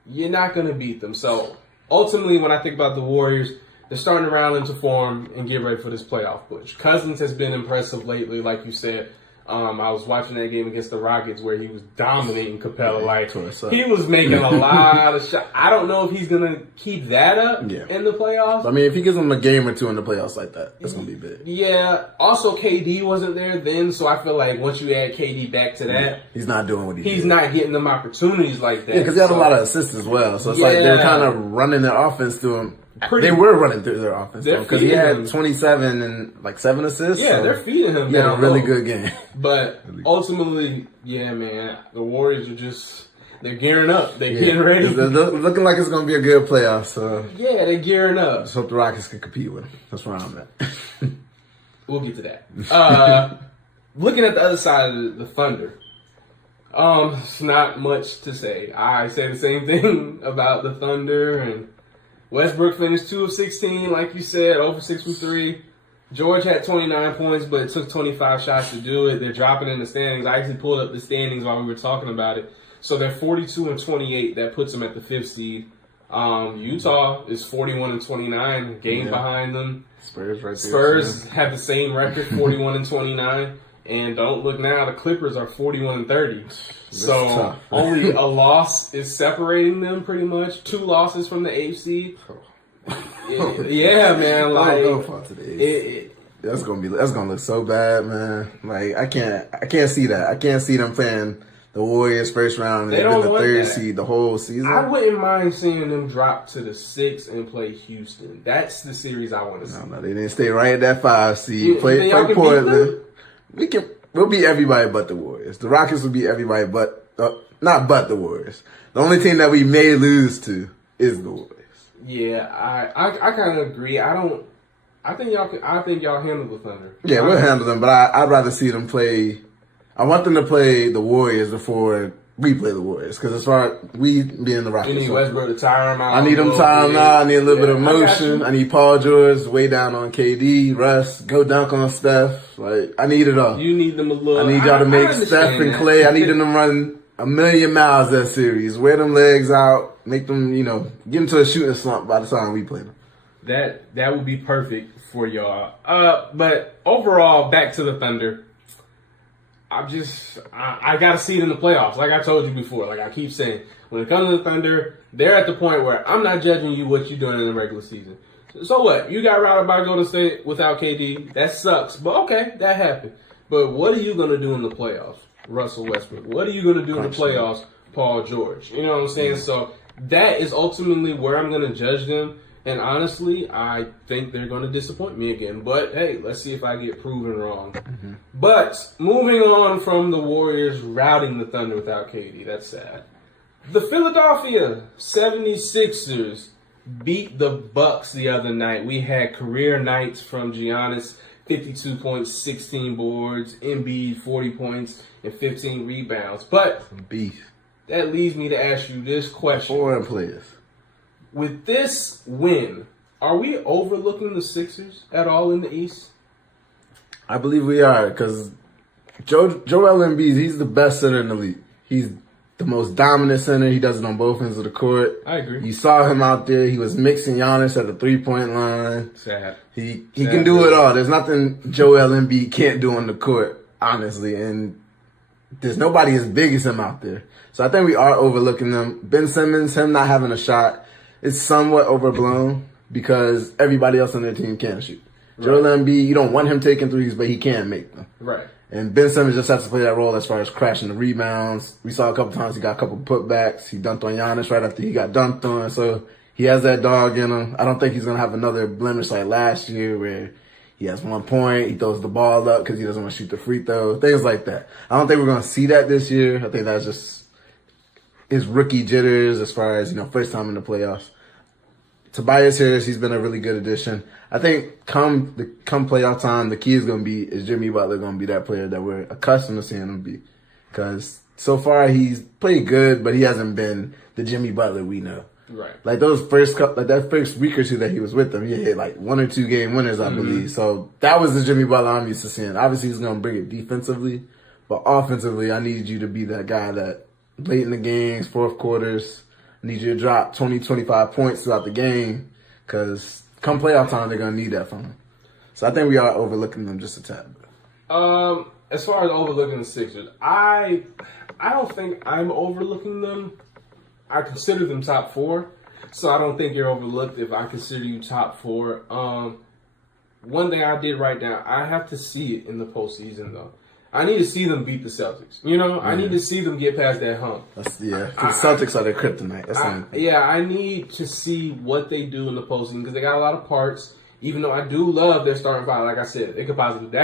you're not going to beat them. So, ultimately, when I think about the Warriors, they're starting to round into form and get ready for this playoff push. Cousins has been impressive lately, like you said. I was watching that game against the Rockets where he was dominating Capella. Like, he was making a lot of shots. I don't know if he's going to keep that up in the playoffs. I mean, if he gives them a game or two in the playoffs like that, that's going to be big. Yeah. Also, KD wasn't there then, so I feel like once you add KD back to that, he's not doing what he's not getting them opportunities like that. Yeah, because they had a lot of assists as well. So it's like they're kind of running their offense through him. They were running through their offense because he had 27 and like 7 assists. Yeah, so they're feeding him. He had a really good game. But ultimately, yeah, man, the Warriors are they're gearing up. They're getting ready. They're looking like it's going to be a good playoff. So yeah, they're gearing up. Just hope the Rockets can compete with them. That's where I'm at. We'll get to that. Looking at the other side of the Thunder, it's not much to say. I say the same thing about the Thunder, and Westbrook finished 2 of 16, like you said, 0 for 6 from 3. George had 29 points, but it took 25 shots to do it. They're dropping in the standings. I actually pulled up the standings while we were talking about it. So they're 42 and 28. That puts them at the 5th seed. Utah is 41 and 29, game behind them. Spurs right there. Spurs have the same record, 41 and 29. And don't look now, the Clippers are 41 and 30. So tough. Only a loss is separating them pretty much. 2 losses from the 8th seed. Yeah, man. Like that's gonna look so bad, man. Like I can't see that. I can't see them playing the Warriors first round and then the 3rd seed the whole season. I wouldn't mind seeing them drop to the 6th and play Houston. That's the series I want to see. No, they didn't stay right at that 5 seed. Play Portland. We'll beat everybody but the Warriors. The Rockets will beat everybody but not but the Warriors. The only team that we may lose to is the Warriors. Yeah, I kind of agree. I think y'all handle the Thunder. Yeah, we'll handle them, but I'd rather see them play. I want them to play the Warriors before we play the Warriors, because as far as we being the Rockets. You need Westbrook to tire him out. I need him to tire him out. I need a little bit of motion. I need Paul George way down on KD, Russ, go dunk on Steph. Like, I need it all. You need them a little. I need y'all to make Steph and Clay. I need them to run a million miles that series. Wear them legs out. Make them, get into a shooting slump by the time we play them. That would be perfect for y'all. But overall, back to the Thunder. I got to see it in the playoffs. Like I told you before, like I keep saying, when it comes to the Thunder, they're at the point where I'm not judging you what you're doing in the regular season. So what? You got routed by Golden State without KD. That sucks. But okay, that happened. But what are you going to do in the playoffs, Russell Westbrook? What are you going to do in the playoffs, Paul George? You know what I'm saying? Yeah. So that is ultimately where I'm going to judge them. And honestly, I think they're going to disappoint me again. But, hey, let's see if I get proven wrong. Mm-hmm. But moving on from the Warriors routing the Thunder without KD, that's sad. The Philadelphia 76ers beat the Bucks the other night. We had career nights from Giannis, 52 points, 16 boards, Embiid, 40 points, and 15 rebounds. But that leads me to ask you this question. Foreign players. With this win, are we overlooking the Sixers at all in the East? I believe we are, because Joel Embiid, he's the best center in the league. He's the most dominant center. He does it on both ends of the court. I agree. You saw him out there. He was mixing Giannis at the three-point line. Sad. He can do it all. There's nothing Joel Embiid can't do on the court, honestly. And there's nobody as big as him out there. So I think we are overlooking them. Ben Simmons, him not having a shot, it's somewhat overblown because everybody else on their team can shoot. Right. Joel Embiid, you don't want him taking threes, but he can make them. Right. And Ben Simmons just has to play that role as far as crashing the rebounds. We saw a couple times he got a couple putbacks. He dunked on Giannis right after he got dunked on. So he has that dog in him. I don't think he's going to have another blemish like last year where he has 1 point, he throws the ball up because he doesn't want to shoot the free throw, things like that. I don't think we're going to see that this year. I think that's just his rookie jitters as far as, first time in the playoffs. Tobias Harris, he's been a really good addition. I think come playoff time, the key is Jimmy Butler going to be that player that we're accustomed to seeing him be. Because so far he's played good, but he hasn't been the Jimmy Butler we know. Right. Like that first week or two that he was with them, he hit like 1 or 2 game winners, I believe. So that was the Jimmy Butler I'm used to seeing. Obviously he's going to bring it defensively, but offensively I need you to be that guy that late in the games, fourth quarters, I need you to drop 20, 25 points throughout the game because come playoff time, they're going to need that from him. So I think we are overlooking them just a tad bit. As far as overlooking the Sixers, I don't think I'm overlooking them. I consider them top 4, so I don't think you're overlooked if I consider you top 4. One thing I did write down, I have to see it in the postseason, though. I need to see them beat the Celtics. I need to see them get past that hump. The Celtics are their kryptonite. I need to see what they do in the postseason because they got a lot of parts. Even though I do love their starting 5, like I said, that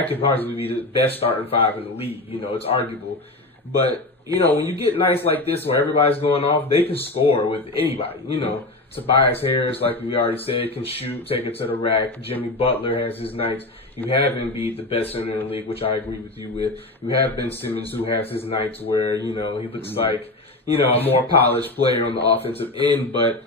could possibly be the best starting 5 in the league. It's arguable, but when you get nights like this where everybody's going off, they can score with anybody. Tobias Harris, like we already said, can shoot, take it to the rack. Jimmy Butler has his nights. You have Embiid, the best center in the league, which I agree with you with. You have Ben Simmons, who has his nights where, he looks like, a more polished player on the offensive end. But,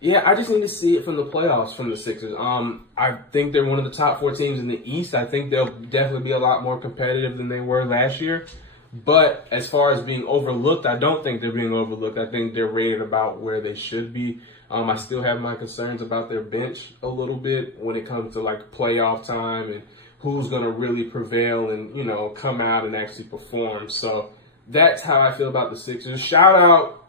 yeah, I just need to see it from the playoffs from the Sixers. I think they're one of the top 4 teams in the East. I think they'll definitely be a lot more competitive than they were last year. But as far as being overlooked, I don't think they're being overlooked. I think they're rated about where they should be. I still have my concerns about their bench a little bit when it comes to like playoff time and who's going to really prevail and, come out and actually perform. So that's how I feel about the Sixers. Shout out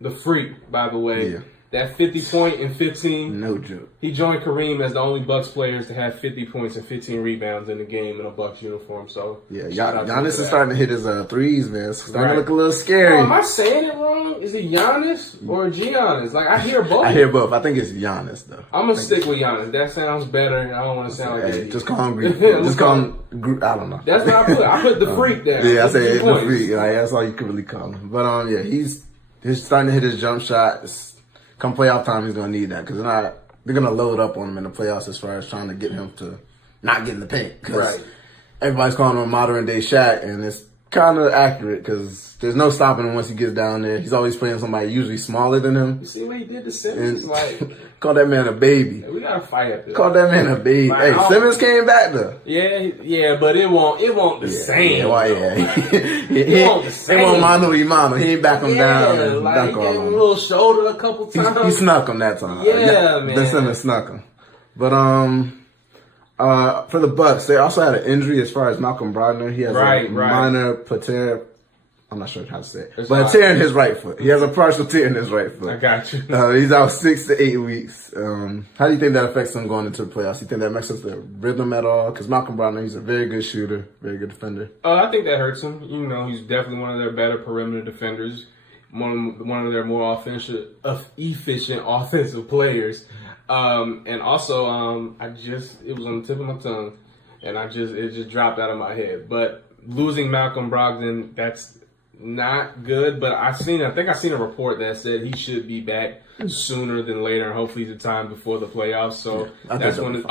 the Freak, by the way. That 50 point and 15. No joke. He joined Kareem as the only Bucks players to have 50 points and 15 rebounds in a game in a Bucks uniform. So yeah, Giannis is starting to hit his threes, man. It's starting to look a little scary. Oh, am I saying it wrong? Is it Giannis or Giannis? Like, I hear both. I hear both. I think it's Giannis, though. I'm going to stick with Giannis. That sounds better. I don't want to sound like just call him Greek. Just call him, I don't know. That's what I put. I put the freak there. Yeah, I say the freak. Like, that's all you can really call him. But, yeah, he's starting to hit his jump shot. Come playoff time, he's going to need that because they're going to load up on him in the playoffs as far as trying to get him to not get in the paint. Right. Everybody's calling him a modern day Shaq, and it's kind of accurate because there's no stopping him once he gets down there. He's always playing somebody usually smaller than him. You see what he did to Simmons? Like, call that man a baby. We got to fight up there. Call that man a baby. Like, hey, Simmons came back though. Yeah, but it won't the same. Yeah, why? Yeah, it won't the same. It won't mano y mano. He ain't back him down and like, dunk on him. A little shoulder a couple times. He snuck him that time. Yeah, man. The Simmons snuck him. But for the Bucks, they also had an injury as far as Malcolm Brogdon. He has a minor tear. I'm not sure how to say it, but a tear in his right foot. He has a partial tear in his right foot. I got you. He's out 6 to 8 weeks. How do you think that affects him going into the playoffs? You think that messes the rhythm at all? Because Malcolm Brogdon, he's a very good shooter, very good defender. I think that hurts him. You know, he's definitely one of their better perimeter defenders, one of their more efficient offensive players. And also, it was on the tip of my tongue, and it just dropped out of my head. But losing Malcolm Brogdon, that's not good. But I think I seen a report that said he should be back sooner than later. Hopefully, the time before the playoffs. So that's when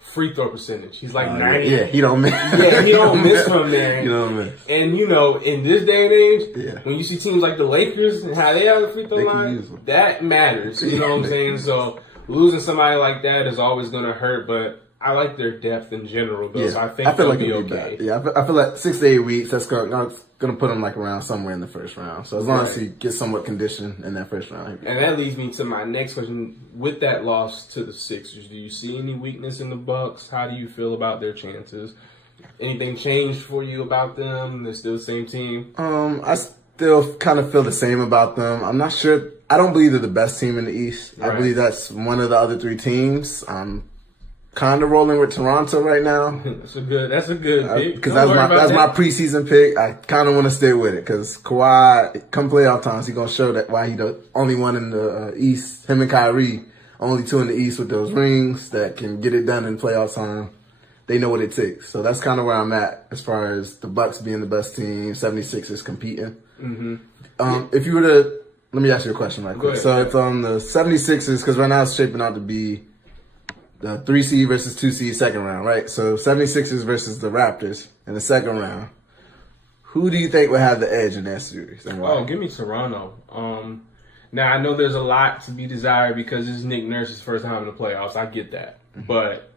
free throw percentage. He's like 90. Yeah, he don't miss. Yeah, he don't miss from there. He don't miss. And you know, in this day and age, when you see teams like the Lakers and how they have a free throw line, that matters. You know what I'm saying? So losing somebody like that is always going to hurt, but I like their depth in general, though, so I think they'll be okay. I feel like 6 to 8 weeks, that's going to put him like around somewhere in the first round. So as long as he gets somewhat conditioned in that first round. And that leads me to my next question. With that loss to the Sixers, do you see any weakness in the Bucks? How do you feel about their chances? Anything changed for you about them? They're still the same team? I still kind of feel the same about them. I'm not sure. I don't believe they're the best team in the East. Right. I believe that's one of the other 3 teams. I'm kind of rolling with Toronto right now. That's a good pick. Because that's my preseason pick. I kind of want to stay with it because Kawhi, come playoff times, he's going to show that why he the only one in the East. Him and Kyrie, only 2 in the East with those rings that can get it done in playoff time. They know what it takes. So that's kind of where I'm at as far as the Bucks being the best team, 76ers competing. Mm-hmm. If you were to, let me ask you a question right quick. So it's on the 76ers, because right now it's shaping out to be the 3 seed versus 2 seed second round, right? So 76ers versus the Raptors in the second round. Who do you think will have the edge in that series and why? Oh, give me Toronto. Now, I know there's a lot to be desired because this is Nick Nurse's first time in the playoffs. I get that. But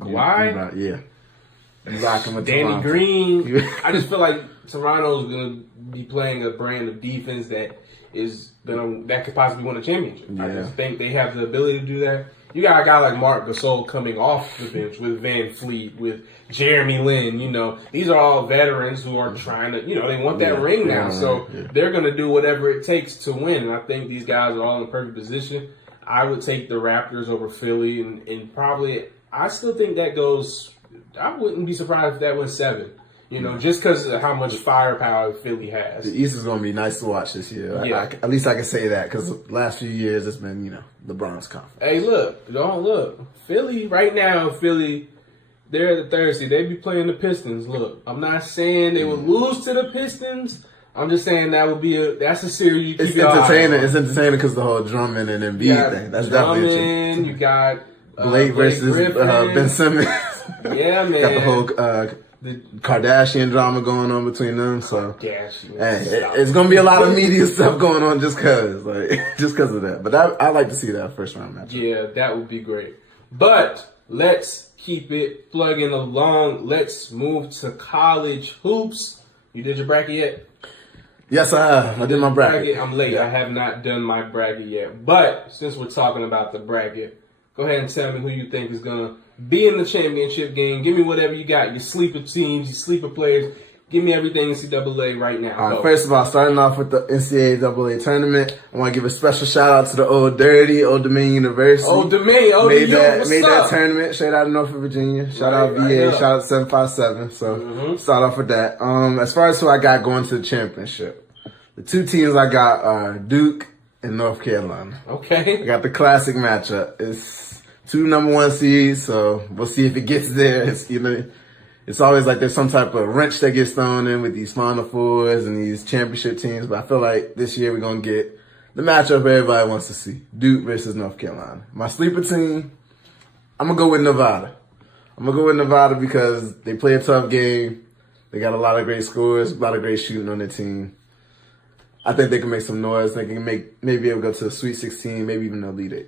Kawhi? Yeah. Rocking with Danny Green. I just feel like Toronto's going to be playing a brand of defense that could possibly win a championship. Yeah. I just think they have the ability to do that. You got a guy like Marc Gasol coming off the bench with Van Fleet, with Jeremy Lin. You know, these are all veterans who are trying to, they want that ring now. So they're going to do whatever it takes to win. And I think these guys are all in perfect position. I would take the Raptors over Philly. And probably, I still think that goes, I wouldn't be surprised if that went 7. Just because of how much firepower Philly has. The East is going to be nice to watch this year. Yeah. At least I can say that because the last few years it's been, LeBron's conference. Hey, look. Philly, right now, they're the 3rd seed. They be playing the Pistons. Look, I'm not saying they would lose to the Pistons. I'm just saying that's a series you keep your eye on. It's entertaining because the whole Drummond and Embiid thing. That's definitely interesting. You got Blake versus Ben Simmons. Yeah, man. Got the whole the Kardashian drama going on between them, so it's gonna be a lot of media stuff going on just cause of that. But I like to see that first round match. Yeah, that would be great. But let's keep it plugging along. Let's move to college hoops. You did your bracket yet? Yes, I have. I did my bracket. I'm late. I have not done my bracket yet. But since we're talking about the bracket, go ahead and tell me who you think is gonna be in the championship game. Give me whatever you got. Your sleeper teams, your sleeper players. Give me everything NCAA right now. All right, first of all, starting off with the NCAA tournament, I want to give a special shout out to the Old Dominion University. Old Dominion, made that tournament. Shout out to Norfolk, Virginia. Shout out VA. Shout out 757. So start off with that. As far as who I got going to the championship, the two teams I got are Duke and North Carolina. Okay. I got the classic matchup. It's two number 1 seeds, so we'll see if it gets there. It's always like there's some type of wrench that gets thrown in with these Final Fours and these championship teams. But I feel like this year we're going to get the matchup everybody wants to see. Duke versus North Carolina. My sleeper team, I'm going to go with Nevada. I'm going to go with Nevada because they play a tough game. They got a lot of great scores, a lot of great shooting on their team. I think they can make some noise. They can maybe able to go to a Sweet 16, maybe even Elite 8.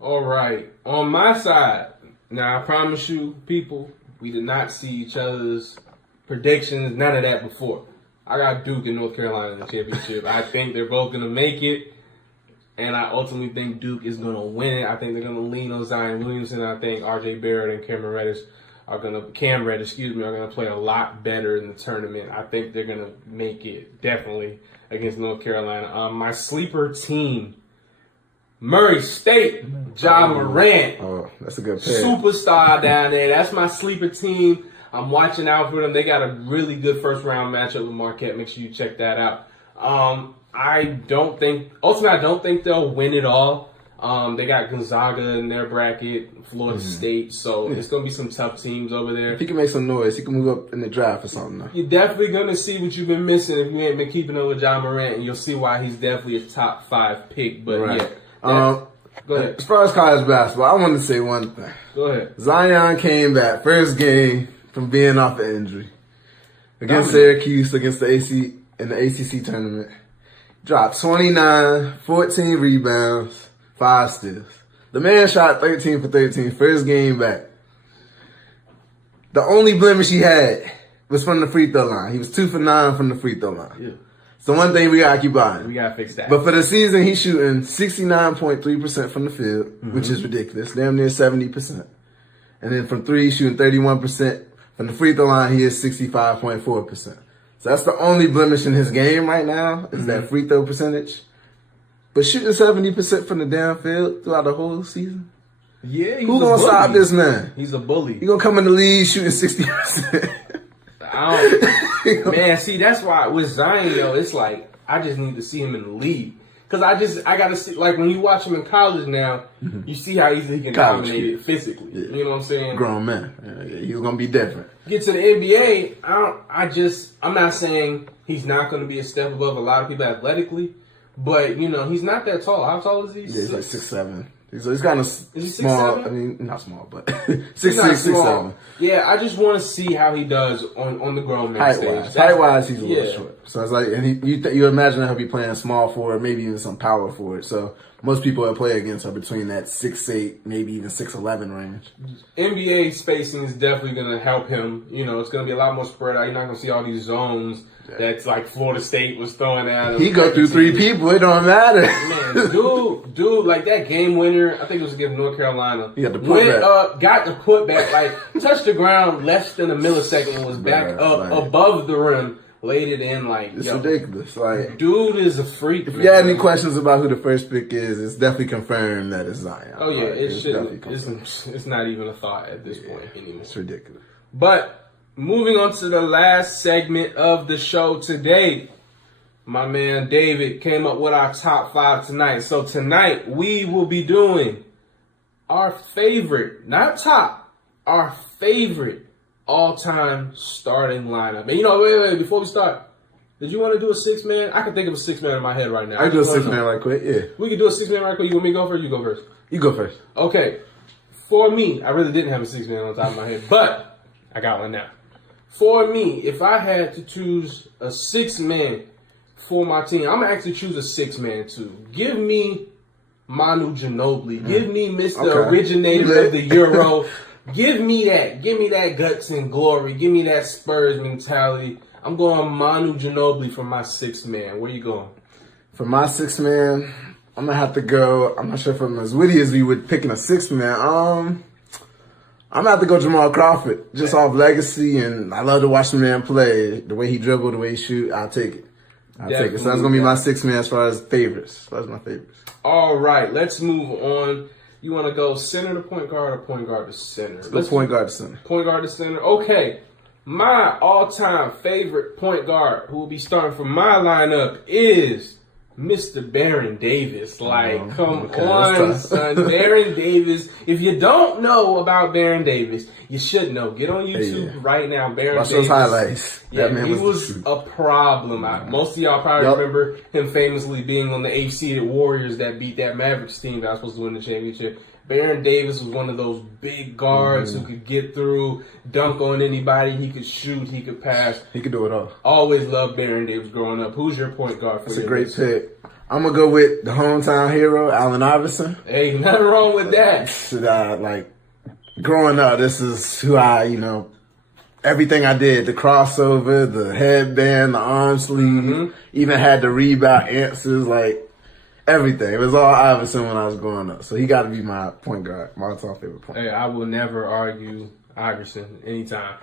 All right. On my side, now I promise you, people, we did not see each other's predictions, none of that before. I got Duke and North Carolina in the championship. I think they're both going to make it, and I ultimately think Duke is going to win it. I think they're going to lean on Zion Williamson. I think R.J. Barrett and Cam Reddish are going to play a lot better in the tournament. I think they're going to make it, definitely, against North Carolina. My sleeper team, Murray State, Ja Morant. Oh, that's a good pick. Superstar down there. That's my sleeper team. I'm watching out for them. They got a really good first round matchup with Marquette. Make sure you check that out. I don't think they'll win it all. They got Gonzaga in their bracket, Florida State, so it's going to be some tough teams over there. If he can make some noise, he can move up in the draft or something. Though. You're definitely going to see what you've been missing if you ain't been keeping up with Ja Morant, and you'll see why he's definitely a top 5 pick. But right. Yeah. Go ahead. As far as college basketball, I wanted to say one thing. Go ahead. Zion came back first game from being off an injury against Syracuse against the AC in the ACC tournament. Dropped 29, 14 rebounds, 5 steals. The man shot 13 for 13 first game back. The only blemish he had was from the free throw line. He was 2 for 9 from the free throw line. Yeah. So one thing we gotta keep on. We gotta fix that. But for the season, he's shooting 69.3% from the field, which is ridiculous. Damn near 70%. And then from 3, he's shooting 31%. From the free throw line, he is 65.4%. So that's the only blemish in his game right now, is that free throw percentage. But shooting 70% from the downfield throughout the whole season? Yeah, he's Who's gonna stop this man? He's a bully. He gonna come in the league shooting 60%. Man, see, that's why with Zion, yo, it's like I just need to see him in the league. Because I got to see, like, when you watch him in college now, you see how easy he can dominate it physically. Yeah. You know what I'm saying? Grown man. He's going to be different. Get to the NBA, I'm not saying he's not going to be a step above a lot of people athletically, but, you know, he's not that tall. How tall is he? Yeah, he's like 6'7". He's kind of small. 6'7"? I mean, not small, but 6'6", 6'7". Yeah, I just want to see how he does on the grown man stage. Height-wise, he's a little short. So it's like, and you imagine he'll be playing small forward, maybe even some power forward. So most people that play against are between that 6'8", maybe even 6'11" range. NBA spacing is definitely going to help him. You know, it's going to be a lot more spread out. You're not going to see all these zones that's like Florida State was throwing at him. He go through 3 people. It don't matter. Man, dude, like that game winner, I think it was against North Carolina. He got the putback. Got the putback, like touched the ground less than a millisecond and was back up above the rim, laid it in like. It's ridiculous. Like, dude is a freak. If you had any questions about who the first pick is, it's definitely confirmed that it's Zion. Oh yeah, it shouldn't. It's not even a thought at this point anymore. It's ridiculous. But moving on to the last segment of the show today, my man David came up with our top 5 tonight. So tonight we will be doing our favorite, not top, our favorite all-time starting lineup. And you know, wait, before we start, did you want to do a 6-man? I can think of a 6-man in my head right now. I can do a 6-man right quick, yeah. We can do a 6-man right quick. You want me to go first? You go first. You go first. Okay. For me, I really didn't have a 6-man on top of my head, but I got one now. For me, if I had to choose a 6-man for my team, I'm going to actually choose a 6-man too. Give me Manu Ginobili. Give me Mr. Originator of the Euro. Give me that. Give me that guts and glory. Give me that Spurs mentality. I'm going Manu Ginobili for my 6-man. Where you going? For my 6-man, I'm going to have to go. I'm not sure if I'm as witty as we would picking a 6-man. I'm gonna have to go Jamal Crawford, just off legacy, and I love to watch the man play. The way he dribble, the way he shoot, I'll take it. So that's gonna be my 6 man as far as favorites. That's my favorites. All right, let's move on. You want to go center to point guard or point guard to center? Let's point guard to center. Point guard to center. Okay. My all-time favorite point guard who will be starting for my lineup is Mr. Baron Davis. Come on, son. Baron Davis. If you don't know about Baron Davis, you should know. Get on YouTube right now. Baron Watch Davis. those highlights. Yeah, he was a problem. Most of y'all probably remember him famously being on the 8-seeded Warriors that beat that Mavericks team that was supposed to win the championship. Baron Davis was one of those big guards who could get through, dunk on anybody. He could shoot. He could pass. He could do it all. Always loved Baron Davis growing up. Who's your point guard for That's a great pick. I'm going to go with the hometown hero, Allen Iverson. Hey, nothing wrong with that. Growing up, this is who everything I did, the crossover, the headband, the arm sleeve, even had the rebound answers, everything. It was all Iverson when I was growing up. So he got to be my point guard, my all-time favorite point. Hey, I will never argue Iverson anytime.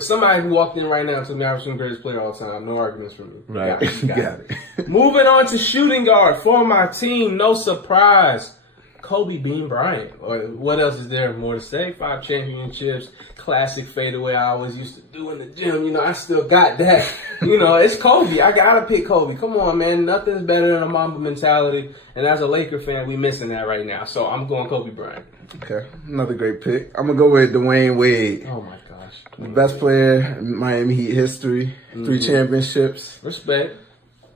Somebody who walked in right now and told me Iverson greatest player of all time. No arguments from me. Right. Got it. Moving on to shooting guard for my team. No surprise. Kobe Bean Bryant. Or what else is there more to say? 5 championships, classic fadeaway I always used to do in the gym. I still got that. It's Kobe. I gotta pick Kobe. Come on, man. Nothing's better than a Mamba mentality. And as a Laker fan, we missing that right now. So I'm going Kobe Bryant. Okay, another great pick. I'm gonna go with Dwayne Wade. Oh my gosh. The best player in Miami Heat history. 3 championships. Respect.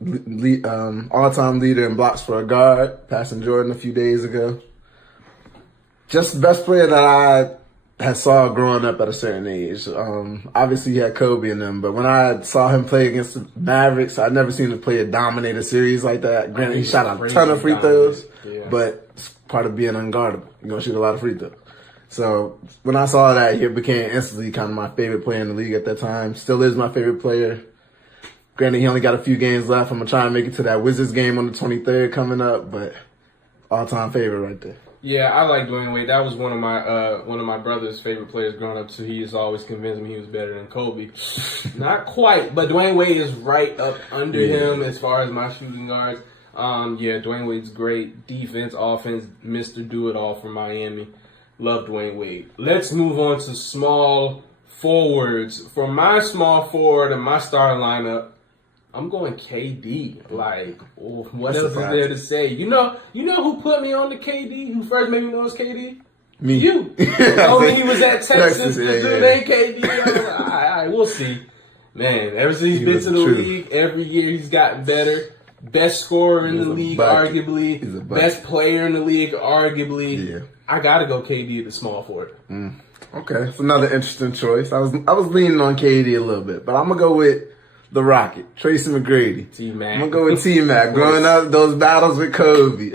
All-time leader in blocks for a guard, passing Jordan a few days ago. Just the best player that I had saw growing up at a certain age. Obviously, he had Kobe in them, but when I saw him play against the Mavericks, I'd never seen him play a dominated series like that. Granted, he shot a ton of free throws, but it's part of being unguardable. You're going to shoot a lot of free throws. So when I saw that, he became instantly kind of my favorite player in the league at that time. Still is my favorite player. Granted, he only got a few games left. I'm going to try and make it to that Wizards game on the 23rd coming up, but all-time favorite right there. Yeah, I like Dwayne Wade. That was one of my brother's favorite players growing up, so he has always convinced me he was better than Kobe. Not quite, but Dwayne Wade is right up under him as far as my shooting guards. Dwayne Wade's great. Defense, offense, Mr. Do-It-All from Miami. Love Dwayne Wade. Let's move on to small forwards. For my small forward and my starting lineup, I'm going KD. What else is there to say? You know who put me on the KD? Who first made me know it was KD? Me. You. Told me he was at Texas. The dude ain't KD. I was like, all right, we'll see. Man, ever since he's been to the league, every year he's gotten better. Best scorer in the league, arguably. Best player in the league, arguably. Yeah. I gotta go KD at the small forward. Okay, it's another interesting choice. I was leaning on KD a little bit, but I'm gonna go with the Rocket, Tracy McGrady. T-Mac. I'm going to go with T-Mac. Growing up, those battles with Kobe.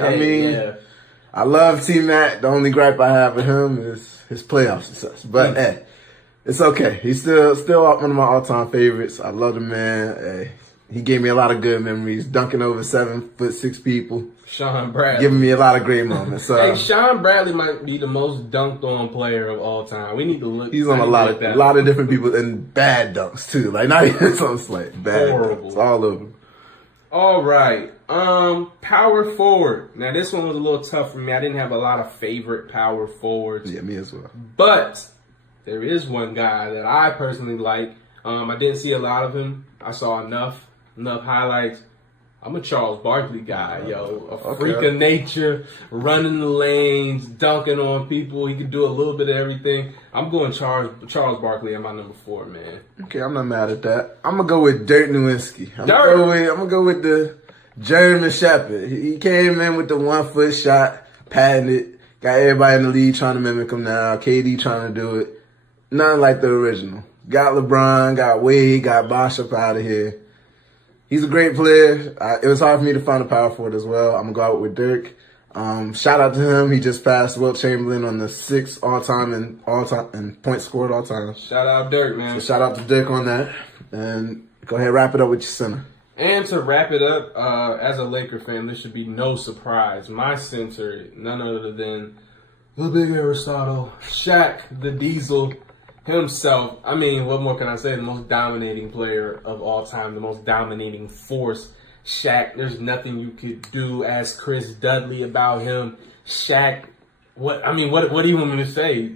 I love T-Mac. The only gripe I have with him is his playoff success. But, it's okay. He's still one of my all-time favorites. I love the man. He gave me a lot of good memories, dunking over 7'6" people. Sean Bradley. Giving me a lot of great moments. So, Sean Bradley might be the most dunked on player of all time. We need to look. He's on a lot of different people and bad dunks too. Not even some bad horrible. Dunks. All over. All right. Power forward. Now this one was a little tough for me. I didn't have a lot of favorite power forwards. Yeah, me as well. But there is one guy that I personally like. I didn't see a lot of him. I saw enough highlights. I'm a Charles Barkley guy, a freak of nature, running the lanes, dunking on people. He can do a little bit of everything. I'm going Charles Barkley at my number 4, man. Okay, I'm not mad at that. I'm gonna go with Dirk Nowitzki. I'm gonna go with the German Shepherd. He came in with the 1-foot shot, patented, got everybody in the league trying to mimic him now. KD trying to do it. Nothing like the original. Got LeBron, got Wade, got Bosh up out of here. He's a great player. It was hard for me to find a power forward as well. I'm going to go out with Dirk. Shout out to him. He just passed Wilt Chamberlain on the 6th all-time and points scored all time. Shout out Dirk, man. So shout out to Dirk on that. And go ahead, wrap it up with your center. And to wrap it up, as a Laker fan, this should be no surprise. My center, none other than The big Aristotle, Shaq, the Diesel himself. I mean, what more can I say? The most dominating player of all time, the most dominating force. Shaq, there's nothing you could do as Chris Dudley about him. Shaq, what do you want me to say?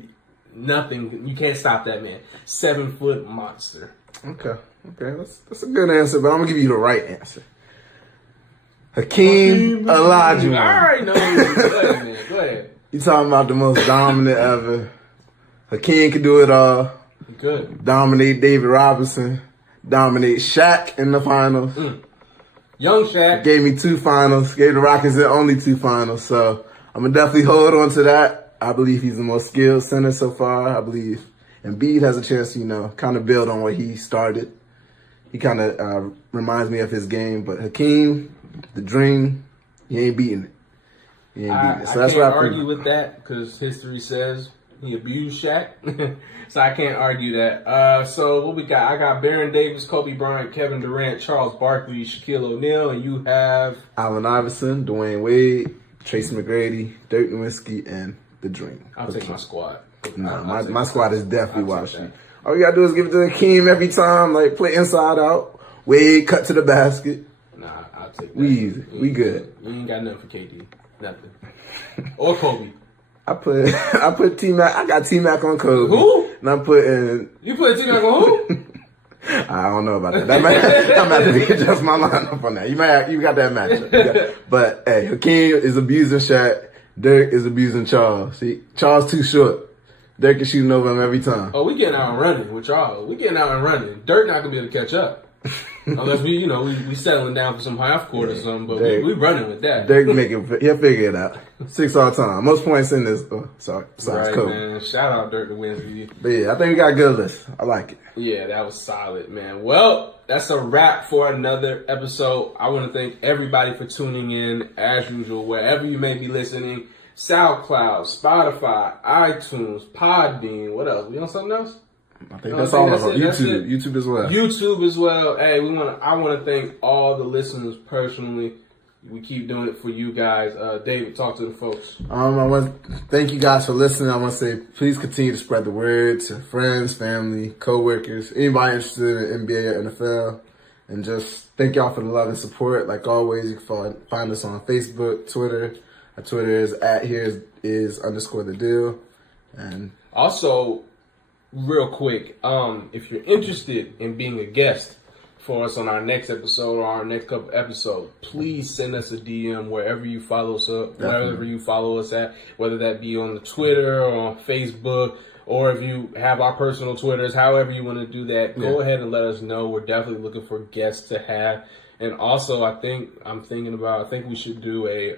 Nothing. You can't stop that man. 7-foot monster. Okay, that's a good answer, but I'm gonna give you the right answer. Hakeem Olajuwon. I already know you. Go ahead, man. Go ahead. You talking about the most dominant ever. Hakeem could do it all. He could. Dominate David Robinson. Dominate Shaq in the finals. Young Shaq. Gave me 2 finals. Gave the Rockets their only 2 finals. So I'm going to definitely hold on to that. I believe he's the most skilled center so far. I believe Embiid has a chance to, kind of build on what he started. He kind of reminds me of his game. But Hakeem, the dream, he ain't beating it. So I can't argue with that because history says he abused Shaq. So I can't argue that. So what we got? I got Baron Davis, Kobe Bryant, Kevin Durant, Charles Barkley, Shaquille O'Neal, and you have Allen Iverson, Dwayne Wade, Tracy McGrady, Dirk Nowitzki, and the Dream. I'll take my squad. No, my squad is definitely Washington. All you gotta do is give it to Hakeem every time, like play inside out. Wade, cut to the basket. Nah, I'll take that. We easy. We good. We ain't got nothing for KD. Nothing. Or Kobe. I put T-Mac. I got T-Mac on Kobe. Who? And I'm putting. You put T-Mac on who? I don't know about that. That might have to adjust my lineup on that. You got that matchup. But hey, Hakeem is abusing Shaq. Dirk is abusing Charles. See, Charles too short. Dirk is shooting over him every time. Oh, we getting out and running with Charles. We getting out and running. Dirk not gonna be able to catch up. Unless we settling down for some half court or something, but Dirk, we running with that. Dirk he'll figure it out. 6 all time. Most points in this. Sorry, right, cool. Man. Shout out Dirk to win. But yeah, I think we got a good list. I like it. Yeah, that was solid, man. Well, that's a wrap for another episode. I want to thank everybody for tuning in as usual, wherever you may be listening. SoundCloud, Spotify, iTunes, Podbean. What else? We on something else? I think that's all of them. YouTube as well. YouTube as well. Hey, I want to thank all the listeners personally. We keep doing it for you guys. David, talk to the folks. I want to thank you guys for listening. I want to say please continue to spread the word to friends, family, co-workers, anybody interested in NBA or NFL. And just thank y'all for the love and support. Like always, you can find us on Facebook, Twitter. Our Twitter is @here's_the_deal. And also, real quick, if you're interested in being a guest for us on our next episode or our next couple episodes, please send us a DM wherever you follow us up, wherever you follow us at, whether that be on the Twitter or on Facebook, or if you have our personal Twitters, however you want to do that, go ahead and let us know. We're definitely looking for guests to have. And also, I think we should do a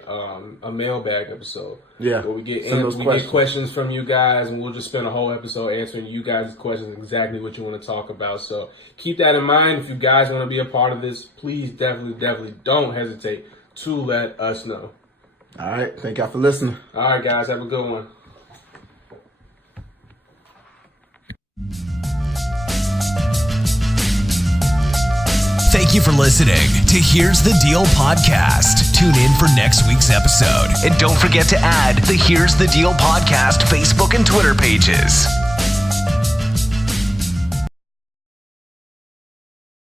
mailbag episode. Yeah. Where we get questions from you guys, and we'll just spend a whole episode answering you guys' questions, exactly what you want to talk about. So keep that in mind. If you guys want to be a part of this, please definitely don't hesitate to let us know. All right. Thank y'all for listening. All right, guys. Have a good one. Thank you for listening to Here's the Deal podcast. Tune in for next week's episode. And don't forget to add the Here's the Deal podcast Facebook and Twitter pages.